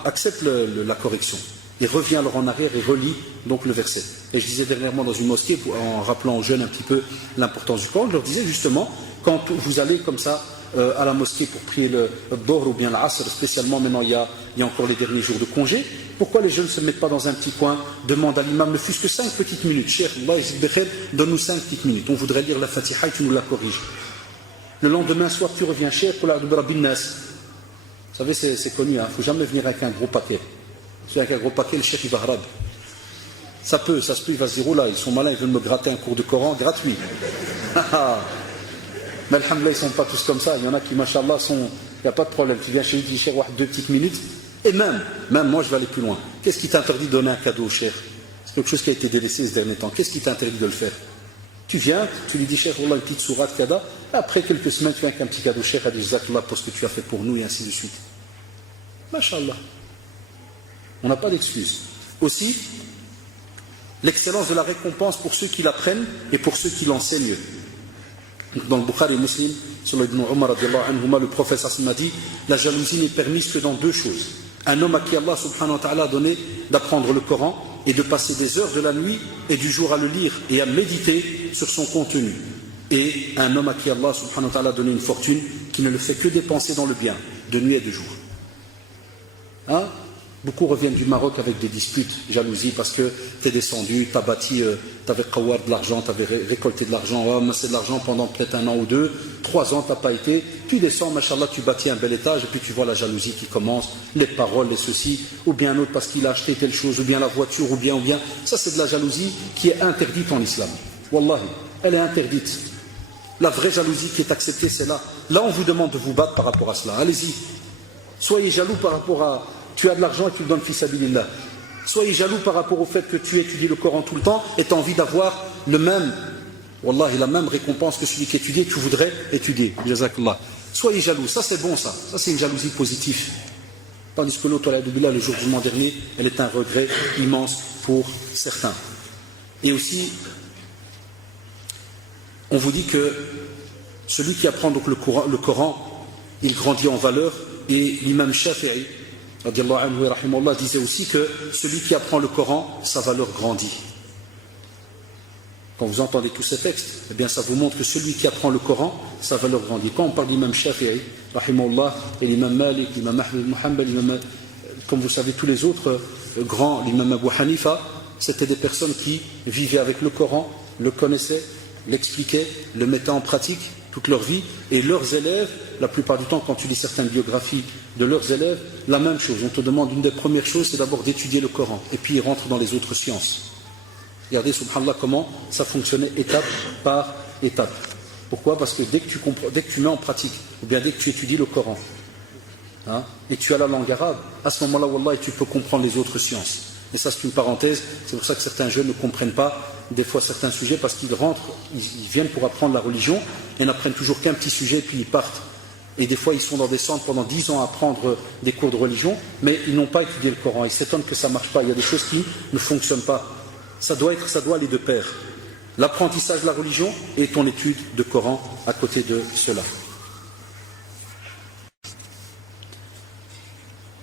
accepte la correction. Et revient alors en arrière et relit donc le verset. Et je disais dernièrement dans une mosquée, en rappelant aux jeunes un petit peu l'importance du Coran, je leur disais justement, quand vous allez comme ça à la mosquée pour prier le Dohr ou bien l'Asr, spécialement maintenant il y a encore les derniers jours de congé, pourquoi les jeunes ne se mettent pas dans un petit coin, demandent à l'imam ne fût-ce que 5 petites minutes, Cheikh, donne-nous 5 petites minutes, on voudrait lire la Fatiha et tu nous la corriges. Le lendemain soir tu reviens, Cheikh, pour la Rabbin Nas. Vous savez c'est connu, il ne faut jamais venir avec un gros paquet. Avec un gros paquet, le chef il va arabe. Ça se peut, il va se dire, oh là, ils sont malins, ils veulent me gratter un cours de Coran gratuit. Mais alhamdoulilah, ils ne sont pas tous comme ça. Il y en a qui, machallah, il n'y a pas de problème. Tu viens chez lui, tu dis, cher, 2 petites minutes. Et même moi, je vais aller plus loin. Qu'est-ce qui t'interdit de donner un cadeau au cher? C'est quelque chose qui a été délaissé ce dernier temps. Qu'est-ce qui t'interdit de le faire? Tu viens, tu lui dis, cher, voilà, une petite sourate, kada. Après quelques semaines, tu viens avec un petit cadeau, cher, à dire, Zakallah, pour ce que tu as fait pour nous, et ainsi de suite. Machallah. On n'a pas d'excuse. Aussi, l'excellence de la récompense pour ceux qui l'apprennent et pour ceux qui l'enseignent. Dans le Bukhari et Muslim, sur le Ibn Umar, le prophète a dit, la jalousie n'est permise que dans 2 choses. Un homme à qui Allah subhanahu wa ta'ala a donné d'apprendre le Coran et de passer des heures de la nuit et du jour à le lire et à méditer sur son contenu. Et un homme à qui Allah subhanahu wa ta'ala a donné une fortune qui ne le fait que dépenser dans le bien, de nuit et de jour. Hein? Beaucoup reviennent du Maroc avec des disputes, jalousie, parce que tu es descendu, tu as bâti, tu avais de l'argent, tu avais récolté de l'argent, amassé de l'argent pendant peut-être 1 an ou 2, 3 ans, tu n'as pas été, tu descends, machallah, tu bâtis un bel étage, et puis tu vois la jalousie qui commence, les paroles, les ceci, ou bien un autre parce qu'il a acheté telle chose, ou bien la voiture, ou bien, ça c'est de la jalousie qui est interdite en islam. Wallahi, elle est interdite. La vraie jalousie qui est acceptée, c'est là. Là, on vous demande de vous battre par rapport à cela. Allez-y. Soyez jaloux par rapport à... Tu as de l'argent et tu le donnes fils sabilillah. Soyez jaloux par rapport au fait que tu étudies le Coran tout le temps et tu as envie d'avoir la même récompense que celui qui étudie et que tu voudrais étudier. Jazakallah. Soyez jaloux, ça c'est bon ça. Ça c'est une jalousie positive. Tandis que l'autre, le jour du jugement dernier, elle est un regret immense pour certains. Et aussi, on vous dit que celui qui apprend donc le Coran, il grandit en valeur, et l'imam Shafi'i radiallahu anhu, rahimahullah, disait aussi que celui qui apprend le Coran, sa valeur grandit. Quand vous entendez tous ces textes, eh bien ça vous montre que celui qui apprend le Coran, sa valeur grandit. Quand on parle d'imam Shafi'i rahimahullah, et l'imam Malik, l'imam Ahmed Muhammad, comme vous savez tous les autres grands, l'imam Abu Hanifa, c'était des personnes qui vivaient avec le Coran, le connaissaient, l'expliquaient, le mettaient en pratique toute leur vie, et leurs élèves, la plupart du temps quand tu lis certaines biographies de leurs élèves, la même chose. On te demande, une des premières choses, c'est d'abord d'étudier le Coran, et puis ils rentrent dans les autres sciences. Regardez, subhanallah, comment ça fonctionnait étape par étape. Pourquoi? Parce que dès que tu mets en pratique, ou bien dès que tu étudies le Coran, et que tu as la langue arabe, à ce moment-là, wallah, tu peux comprendre les autres sciences. Et ça, c'est une parenthèse. C'est pour ça que certains jeunes ne comprennent pas des fois certains sujets, parce qu'ils rentrent, ils viennent pour apprendre la religion et n'apprennent toujours qu'un petit sujet, et puis ils partent. Et des fois, ils sont dans des centres pendant 10 ans à prendre des cours de religion, mais ils n'ont pas étudié le Coran. Ils s'étonnent que ça ne marche pas. Il y a des choses qui ne fonctionnent pas. Ça doit aller de pair. L'apprentissage de la religion et ton étude de Coran à côté de cela.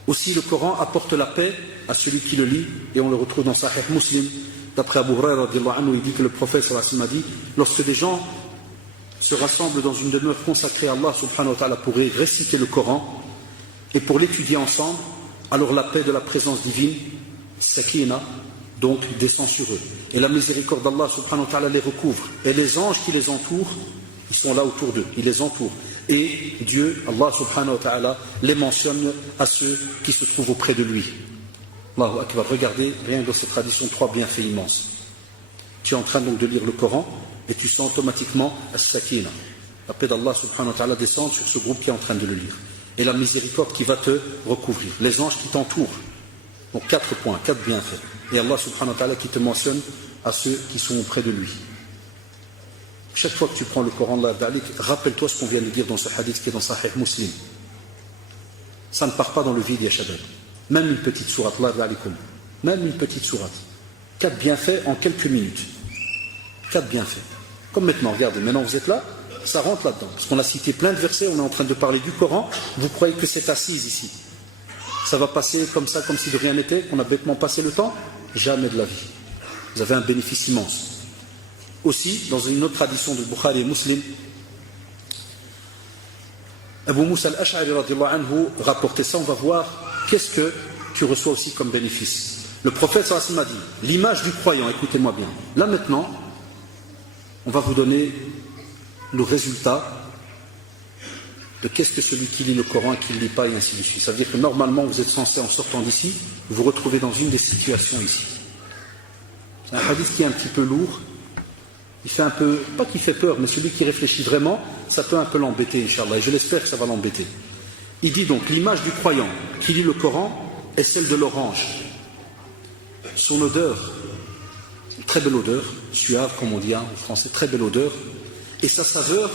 Aussi, le Coran apporte la paix à celui qui le lit, et on le retrouve dans Sahih Muslim. D'après Abu Huraira, il dit que le prophète sallallahu alayhi wa sallam a dit, lorsque des gens se rassemblent dans une demeure consacrée à Allah subhanahu wa ta'ala pour réciter le Coran et pour l'étudier ensemble, alors la paix de la présence divine, sakina, donc descend sur eux. Et la miséricorde d'Allah subhanahu wa ta'ala les recouvre. Et les anges qui les entourent, ils sont là autour d'eux, ils les entourent. Et Dieu, Allah subhanahu wa ta'ala, les mentionne à ceux qui se trouvent auprès de lui. Allahu Akbar, regardez, rien que dans cette tradition, 3 bienfaits immenses. Tu es en train donc de lire le Coran, et tu sens automatiquement as-sakina, la paix d'Allah subhanahu wa ta'ala descendre sur ce groupe qui est en train de le lire. Et la miséricorde qui va te recouvrir. Les anges qui t'entourent. Donc 4 points, 4 bienfaits. Et Allah subhanahu wa ta'ala qui te mentionne à ceux qui sont auprès de lui. Chaque fois que tu prends le Coran, rappelle-toi ce qu'on vient de dire dans ce hadith qui est dans Sahih Muslim. Ça ne part pas dans le vide, ya shabab. Même une petite sourate, même une petite sourate. 4 bienfaits en quelques minutes. 4 bienfaits. Comme maintenant, regardez, maintenant vous êtes là, ça rentre là-dedans. Parce qu'on a cité plein de versets, on est en train de parler du Coran, vous croyez que c'est assise ici. Ça va passer comme ça, comme si de rien n'était, qu'on a bêtement passé le temps? Jamais de la vie. Vous avez un bénéfice immense. Aussi, dans une autre tradition de Bukhari et Muslim, Abu Musa al-Ash'ari radiyallahu anhu rapportait ça, on va voir qu'est-ce que tu reçois aussi comme bénéfice. Le prophète sallallahu alayhi wa sallam a dit, l'image du croyant, écoutez-moi bien. Là maintenant, on va vous donner le résultat de qu'est-ce que celui qui lit le Coran et qui ne lit pas, et ainsi de suite. Ça veut dire que normalement, vous êtes censé, en sortant d'ici, vous retrouvez dans une des situations ici. C'est un hadith qui est un petit peu lourd. Il fait un peu, pas qu'il fait peur, mais celui qui réfléchit vraiment, ça peut un peu l'embêter, Inch'Allah, et je l'espère que ça va l'embêter. Il dit donc, l'image du croyant qui lit le Coran est celle de l'orange. Son odeur, une très belle odeur, suave comme on dit en français, très belle odeur, et sa saveur,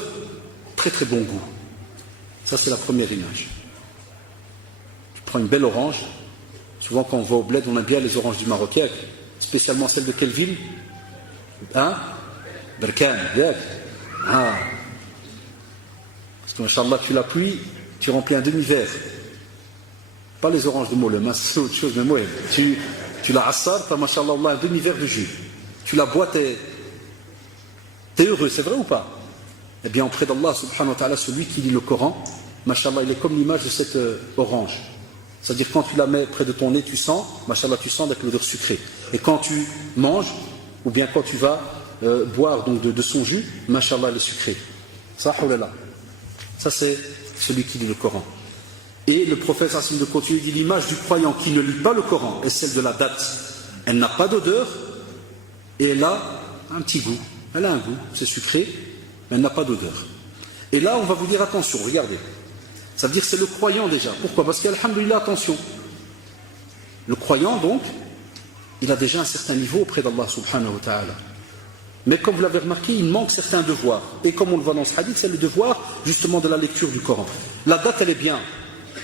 très très bon goût. Ça c'est la première image. Tu prends une belle orange, souvent quand on va au bled, on aime bien les oranges du Marocain, spécialement celles de quelle ville? Berkane, parce que Inch'Allah tu l'appuies, tu remplis un demi-verre. Pas les oranges de Moulem, c'est autre chose, mais moi, tu la assar, tu as Inch'Allah un demi-verre de jus. Tu la bois, t'es heureux, c'est vrai ou pas? Eh bien, auprès d'Allah subhanahu wa ta'ala, celui qui lit le Coran, Masha'Allah, il est comme l'image de cette orange. C'est-à-dire quand tu la mets près de ton nez, tu sens, Masha'Allah, tu sens avec l'odeur sucrée. Et quand tu manges, ou bien quand tu vas boire donc de son jus, Masha'Allah, elle est sucrée. Ça c'est celui qui lit le Coran. Et le prophète Hassim de continuer dit, l'image du croyant qui ne lit pas le Coran est celle de la date. Elle n'a pas d'odeur et elle a un petit goût. Elle a un goût, c'est sucré, mais elle n'a pas d'odeur. Et là, on va vous dire attention, regardez. Ça veut dire que c'est le croyant déjà. Pourquoi? Parce qu'alhamdoulilah, attention. Le croyant, donc, il a déjà un certain niveau auprès d'Allah subhanahu wa ta'ala. Mais comme vous l'avez remarqué, il manque certains devoirs. Et comme on le voit dans ce hadith, c'est le devoir justement de la lecture du Coran. La date, elle est bien.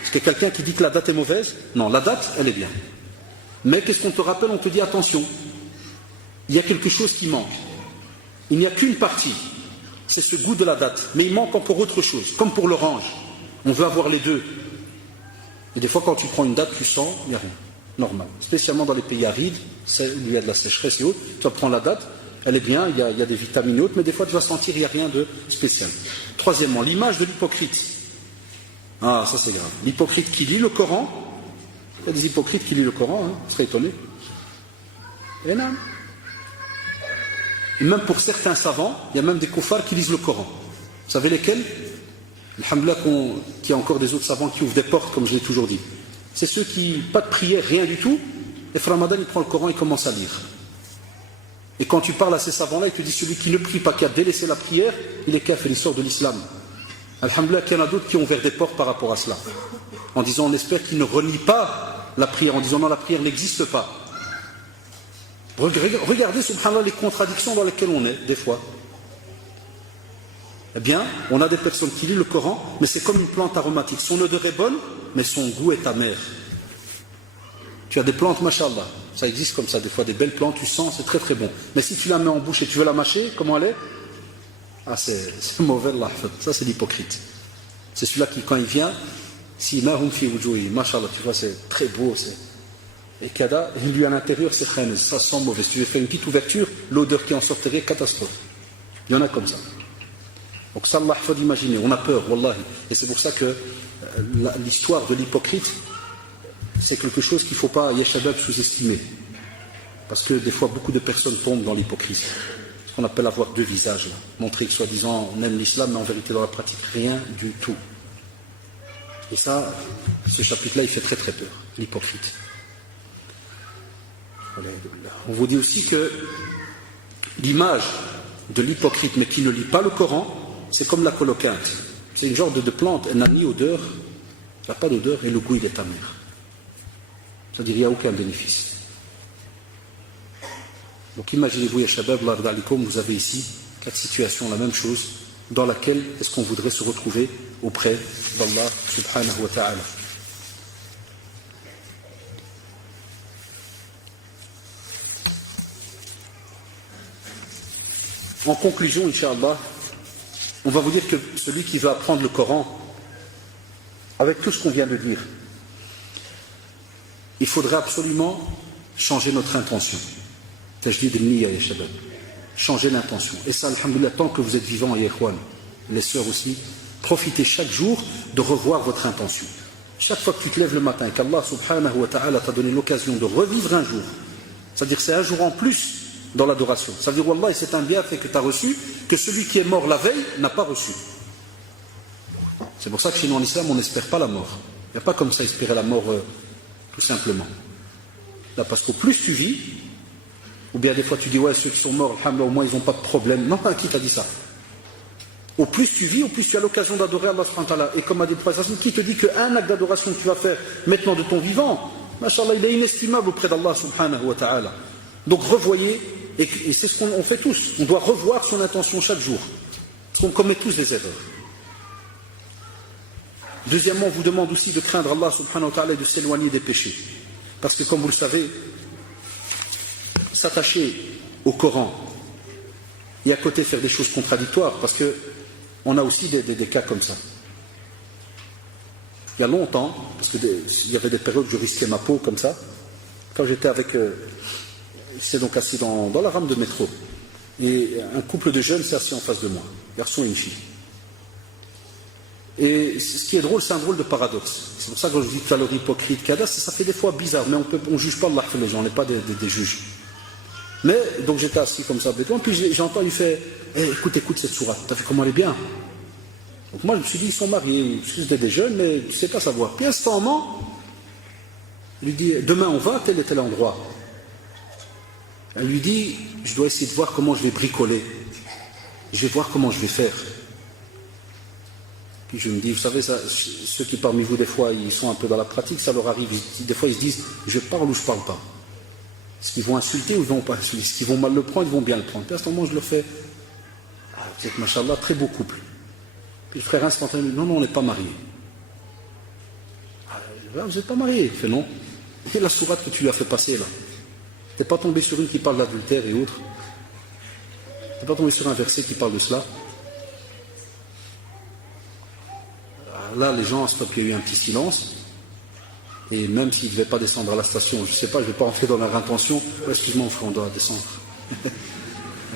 Est-ce qu'il y a quelqu'un qui dit que la date est mauvaise? Non, la date, elle est bien. Mais qu'est-ce qu'on te rappelle? On te dit attention. Il y a quelque chose qui manque. Il n'y a qu'une partie. c'est ce goût de la date. Mais il manque encore autre chose, comme pour l'orange. On veut avoir les deux. Et des fois, quand tu prends une date, tu sens, il n'y a rien. Normal. Spécialement dans les pays arides, où il y a de la sécheresse et autres, tu vas prendre la date, elle est bien, il y a des vitamines et autres, mais des fois, tu vas sentir qu'il n'y a rien de spécial. Troisièmement, l'image de l'hypocrite. Ah, ça c'est grave. L'hypocrite qui lit le Coran, il y a des hypocrites qui lisent le Coran, hein, vous serez étonné. Et non. Et même pour certains savants, il y a même des koufars qui lisent le Coran. Vous savez lesquels? Alhamdoulilah qu'il y a encore des autres savants qui ouvrent des portes, comme je l'ai toujours dit. C'est ceux qui, pas de prière, rien du tout, et Ramadan, il prend le Coran et commence à lire. Et quand tu parles à ces savants-là, ils te disent celui qui ne prie pas, qui a délaissé la prière, il est kafir, il sort de l'islam. Alhamdoulilah qu'il y en a d'autres qui ont ouvert des portes par rapport à cela. En disant, on espère qu'ils ne relient pas la prière, en disant non, la prière n'existe pas. Regardez, subhanallah, les contradictions dans lesquelles on est, des fois. Eh bien, on a des personnes qui lisent le Coran, mais c'est comme une plante aromatique. Son odeur est bonne, mais son goût est amer. Tu as des plantes, mashallah, ça existe comme ça, des fois des belles plantes, tu sens, c'est très très bon. Mais si tu la mets en bouche et tu veux la mâcher, comment elle est? Ah, c'est mauvais, là. Ça c'est l'hypocrite. C'est celui-là qui, quand il vient, si mahum fi wujuhi, mashallah, tu vois, c'est très beau, et kada, il lui à l'intérieur, c'est khamis, ça sent mauvais. Si tu veux faire une petite ouverture, l'odeur qui en sortirait, catastrophe. Il y en a comme ça. Donc ça, Allah, il faut l'imaginer, on a peur, wallahi. Et c'est pour ça que l'histoire de l'hypocrite, c'est quelque chose qu'il ne faut pas, yashabab, sous-estimer. Parce que des fois, beaucoup de personnes tombent dans l'hypocrisie. Ce qu'on appelle avoir deux visages, là. Montrer que soi-disant on aime l'islam, mais en vérité dans la pratique, rien du tout. Et ça, ce chapitre-là, il fait très très peur, l'hypocrite. On vous dit aussi que l'image de l'hypocrite, mais qui ne lit pas le Coran, c'est comme la colocante. C'est une genre de plante, elle n'a ni odeur, elle n'a pas d'odeur, et le goût, il est amer. C'est-à-dire, il n'y a aucun bénéfice. Donc imaginez-vous, ya shabab, vous avez ici 4 situations, la même chose, dans laquelle est-ce qu'on voudrait se retrouver auprès d'Allah subhanahu wa ta'ala. En conclusion, Inch'Allah, on va vous dire que celui qui veut apprendre le Coran, avec tout ce qu'on vient de dire, il faudrait absolument changer notre intention. Tajdid al-niyya, ya shabab. Changer l'intention. Et ça, alhamdoulilah, tant que vous êtes vivants, ya ikhwan, les sœurs aussi, profitez chaque jour de revoir votre intention. Chaque fois que tu te lèves le matin et qu'Allah subhanahu wa ta'ala t'a donné l'occasion de revivre un jour, c'est-à-dire que c'est un jour en plus dans l'adoration. Ça veut dire, wallah, c'est un bienfait que tu as reçu, que celui qui est mort la veille n'a pas reçu. C'est pour ça que chez nous en islam, on n'espère pas la mort. Il n'y a pas comme ça espérer la mort tout simplement. Là, parce qu'au plus tu vis, ou bien des fois tu dis, ouais, ceux qui sont morts, alhamdoulilah, au moins ils n'ont pas de problème. Non, qui t'a dit ça? Au plus tu vis, au plus tu as l'occasion d'adorer Allah subhanahu wa ta'ala. Et comme a dit le prophète, qui te dit qu'un acte d'adoration que tu vas faire maintenant de ton vivant, mashallah, il est inestimable auprès d'Allah subhanahu wa ta'ala. Donc revoyez, et c'est ce qu'on fait tous, on doit revoir son intention chaque jour, parce qu'on commet tous des erreurs. Deuxièmement, on vous demande aussi de craindre Allah subhanahu wa ta'ala et de s'éloigner des péchés. Parce que comme vous le savez, s'attacher au Coran et à côté faire des choses contradictoires, parce que on a aussi des cas comme ça. Il y a longtemps, parce qu'il y avait des périodes où je risquais ma peau comme ça, quand j'étais avec... c'est donc assis dans la rame de métro. Et un couple de jeunes s'est assis en face de moi, garçon et une fille. Et ce qui est drôle, c'est un drôle de paradoxe. C'est pour ça que je dis tout à l'heure hypocrite, kada, ça fait des fois bizarre, mais on ne juge pas Allah les gens, on n'est pas des juges. Mais, donc j'étais assis comme ça, béton, puis j'entends, il fait, écoute cette sourate, t'as vu comment elle est bien? Donc moi je me suis dit, ils sont mariés, c'était des jeunes, mais tu ne sais pas savoir. Puis à ce moment, il lui dit, demain on va à tel et tel endroit. Elle lui dit, je dois essayer de voir comment je vais bricoler. Je vais voir comment je vais faire. Puis je me dis, vous savez, ça, ceux qui parmi vous, des fois, ils sont un peu dans la pratique, ça leur arrive. Des fois, ils se disent, je parle ou je parle pas. Est-ce qu'ils vont insulter ou ils vont pas insulter? Est-ce qu'ils vont mal le prendre, ils vont bien le prendre? Puis à ce moment, je leur fais, vous êtes, machallah, très beau couple. Puis le frère instantanément, non, on n'est pas mariés. Vous n'êtes pas mariés? Il fait non. Et la sourate que tu lui as fait passer là, t'es pas tombé sur une qui parle d'adultère et autres? T'es pas tombé sur un verset qui parle de cela? là, les gens, stop, il y a eu un petit silence. Et même s'ils ne devaient pas descendre à la station, je ne sais pas, je ne vais pas entrer dans leur intention. Oh, excuse-moi, frère, on doit descendre.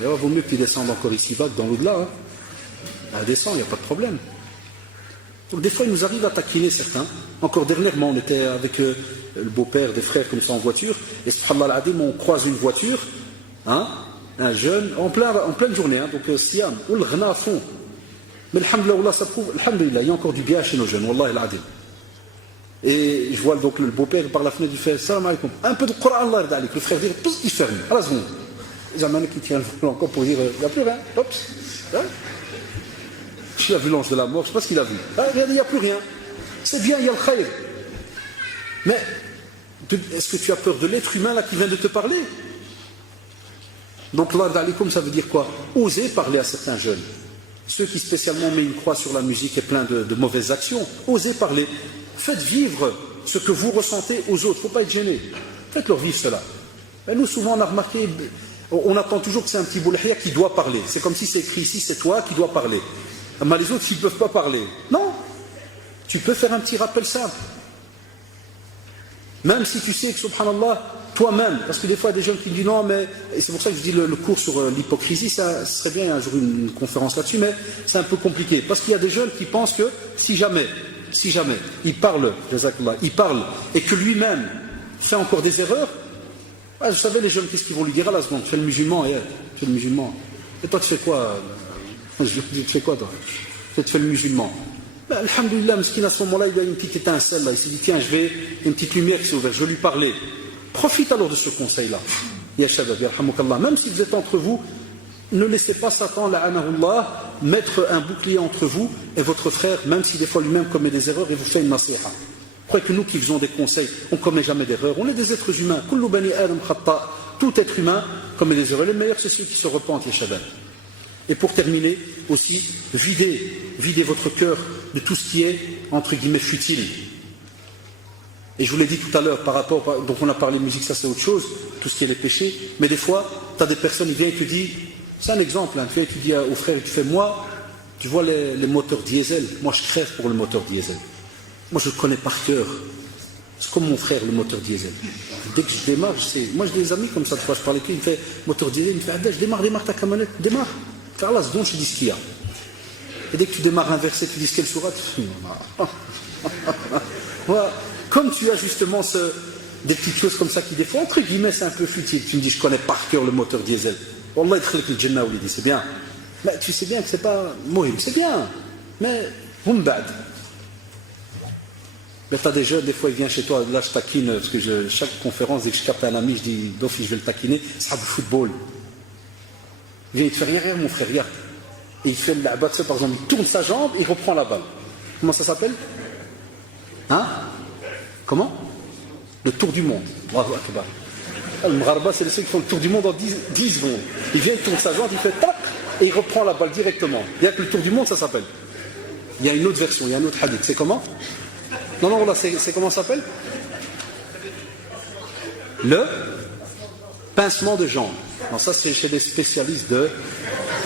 Il vaut mieux qu'ils descendent encore ici-bas que dans l'au-delà. Hein. Elle descend, il n'y a pas de problème. Donc des fois, il nous arrive à taquiner certains. Encore dernièrement, on était avec le beau-père des frères comme ça en voiture. Et subhanallah al-adim, on croise une voiture, hein, un jeune, en pleine journée, hein, donc siam, ou le ghna à fond. Mais alhamdoulilah, ça prouve, alhamdoulilah, il y a encore du bien chez nos jeunes, wallah al-adim. Et je vois donc le beau-père par la fenêtre, il fait salam alaikum. Un peu de Coran, Allah yardalik. Le frère dit, tous il ferme, à la seconde. Il y a un mec qui tient le volant encore pour dire, il n'y a plus rien, hop. Hein? Je l'ai vu l'ange de la mort, je ne sais pas ce qu'il a vu. Ah, il n'y a plus rien. C'est bien, il y a le khayr. Mais est-ce que tu as peur de l'être humain là qui vient de te parler? Donc Allah yardalik, ça veut dire quoi? Oser parler à certains jeunes. Ceux qui spécialement mettent une croix sur la musique et plein de mauvaises actions, osez parler. Faites vivre ce que vous ressentez aux autres. Il ne faut pas être gêné. Faites-leur vivre cela. Et nous, souvent, on a remarqué, on attend toujours que c'est un petit boulahia qui doit parler. C'est comme si c'est écrit ici, c'est toi qui dois parler. Mais les autres, ils ne peuvent pas parler. Non. Tu peux faire un petit rappel simple. Même si tu sais que, subhanallah, toi-même, parce que des fois, il y a des gens qui disent non, mais, et c'est pour ça que je dis le cours sur l'hypocrisie, ça serait bien un jour une conférence là-dessus, mais c'est un peu compliqué. Parce qu'il y a des jeunes qui pensent que si jamais il parle, et que lui-même fait encore des erreurs, ah, vous savez, les jeunes, qu'est-ce qu'ils vont lui dire à la seconde? Fais le musulman, fais le musulman. Et toi, tu fais quoi? Je lui dis, tu fais quoi, toi? Tu fais le musulman. Ben, alhamdoulilah, à ce moment-là, il a une petite étincelle, là. Il s'est dit, tiens, une petite lumière qui s'est ouverte, je vais lui parler. Profite alors de ce conseil-là. Ya shabab, yarhamukallah. Même si vous êtes entre vous, ne laissez pas Satan, la'anahullah, mettre un bouclier entre vous et votre frère, même si des fois lui-même commet des erreurs et vous fait une nasiha. Croyez que nous qui faisons des conseils, on ne commet jamais d'erreurs. On est des êtres humains. Kullu bani adam khatta. Tout être humain commet des erreurs. Les meilleurs, c'est ceux qui se repentent, les shabab. Et pour terminer, aussi, videz votre cœur de tout ce qui est, entre guillemets, futile. Et je vous l'ai dit tout à l'heure, donc on a parlé de musique, ça c'est autre chose, tout ce qui est les péchés, mais des fois, tu as des personnes, ils viennent et te disent, c'est un exemple, hein, tu dis au frère, tu fais, moi, tu vois les moteurs diesel, moi je crève pour le moteur diesel. Moi je le connais par cœur. C'est comme mon frère, le moteur diesel. Dès que je démarre, je sais. Moi j'ai des amis comme ça, tu vois, je parle avec lui, il me fait, moteur diesel, il me fait, ah, je démarre ta camionnette, démarre. Faire la seconde, je dis ce qu'il y a. Et dès que tu démarres un verset, tu dis quelle sourate, voilà. Comme tu as justement des petites choses comme ça qui des fois, entre guillemets, c'est un peu futile. Tu me dis, je connais par cœur le moteur diesel. Wallah, c'est bien. Mais tu sais bien que c'est pas mohim, c'est bien. Mais, humbad. Mais tu as des jeunes, des fois, ils viennent chez toi, là je taquine, parce que chaque conférence, dès que je capte un ami, je dis, d'office, je vais le taquiner, c'est du football. Il vient, il te fait rien, mon frère, regarde. Et il fait la balle, par exemple, il tourne sa jambe, il reprend la balle. Comment ça s'appelle? Hein? Comment? Le tour du monde. Le Mgharba, c'est ceux qui font le tour du monde en 10 secondes. Il vient, il tourne sa jambe, il fait tac, et il reprend la balle directement. Il y a que le tour du monde, ça s'appelle. Il y a une autre version, il y a un autre hadith. C'est comment? Non, là, c'est comment ça s'appelle? Le pincement de jambes. Non, ça, c'est chez des spécialistes de.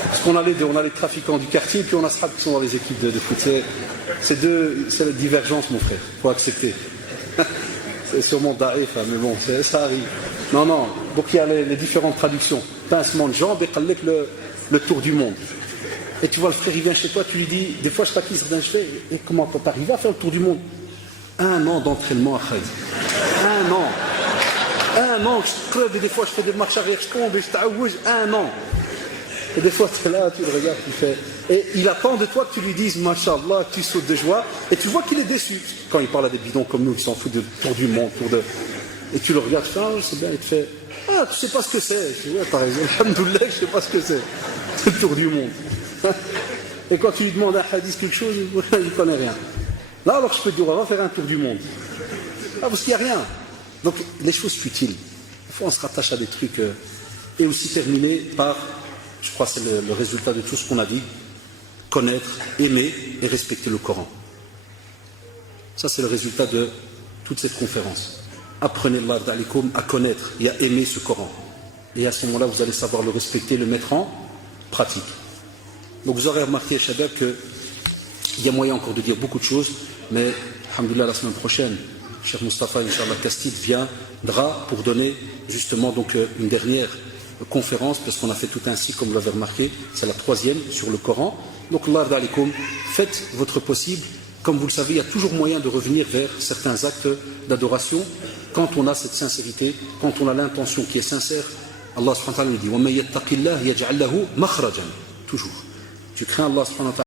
Parce qu'on a les trafiquants du quartier, puis on a Sahab qui sont dans les équipes de foot. C'est la divergence, mon frère. Il faut accepter. C'est sûrement daïf, mais bon, ça arrive. Non. Donc il y a les différentes traductions. Pincement de jambes et le tour du monde. Et tu vois, le frère, il vient chez toi, tu lui dis, des fois je t'acquis certains cheveux, et comment t'arrives à faire le tour du monde? 1 an d'entraînement à Khaïd. 1 an, je crève, et des fois je fais des marches arrière, je tombe, et je t'aouge, 1 an. Et des fois, tu es là, tu le regardes, tu fais. Et il attend de toi que tu lui dises, Masha'Allah, que tu sautes de joie, et tu vois qu'il est déçu. Quand il parle à des bidons comme nous, qui s'en foutent de tour du monde, et tu le regardes, tu fais, ah, c'est bien, il te fait, ah, tu sais pas ce que c'est. Je dis, ouais, t'as raison, alhamdoulilah, je sais pas ce que c'est. C'est le tour du monde. Et quand tu lui demandes un hadith, quelque chose, il ne connaît rien. Là, alors je peux te dire, on va faire un tour du monde. Ah, parce qu'il n'y a rien. Donc, les choses futiles. Des fois, on se rattache à des trucs. Et aussi terminer par, je crois que c'est le résultat de tout ce qu'on a dit, connaître, aimer et respecter le Coran. Ça, c'est le résultat de toute cette conférence. Apprenez Allah d'alikum à connaître et à aimer ce Coran. Et à ce moment-là, vous allez savoir le respecter, le mettre en pratique. Donc vous aurez remarqué, Shabab, que Il y a moyen encore de dire beaucoup de choses, mais, alhamdoulilah, la semaine prochaine, Cheikh Mustafa, Inch'Allah, Castille viendra pour donner justement donc une dernière conférence, parce qu'on a fait tout un cycle, comme vous l'avez remarqué, c'est la 3e sur le Coran. Donc, Allah alaikum, faites votre possible. Comme vous le savez, il y a toujours moyen de revenir vers certains actes d'adoration quand on a cette sincérité, quand on a l'intention qui est sincère. Allah subhanahu wa ta'ala nous dit « وَمَن يَتَّقِ اللَّهِ يَجْعَلْ لَهُ مَخْرَجًا » toujours. Tu crains Allah subhanahu wa ta'ala.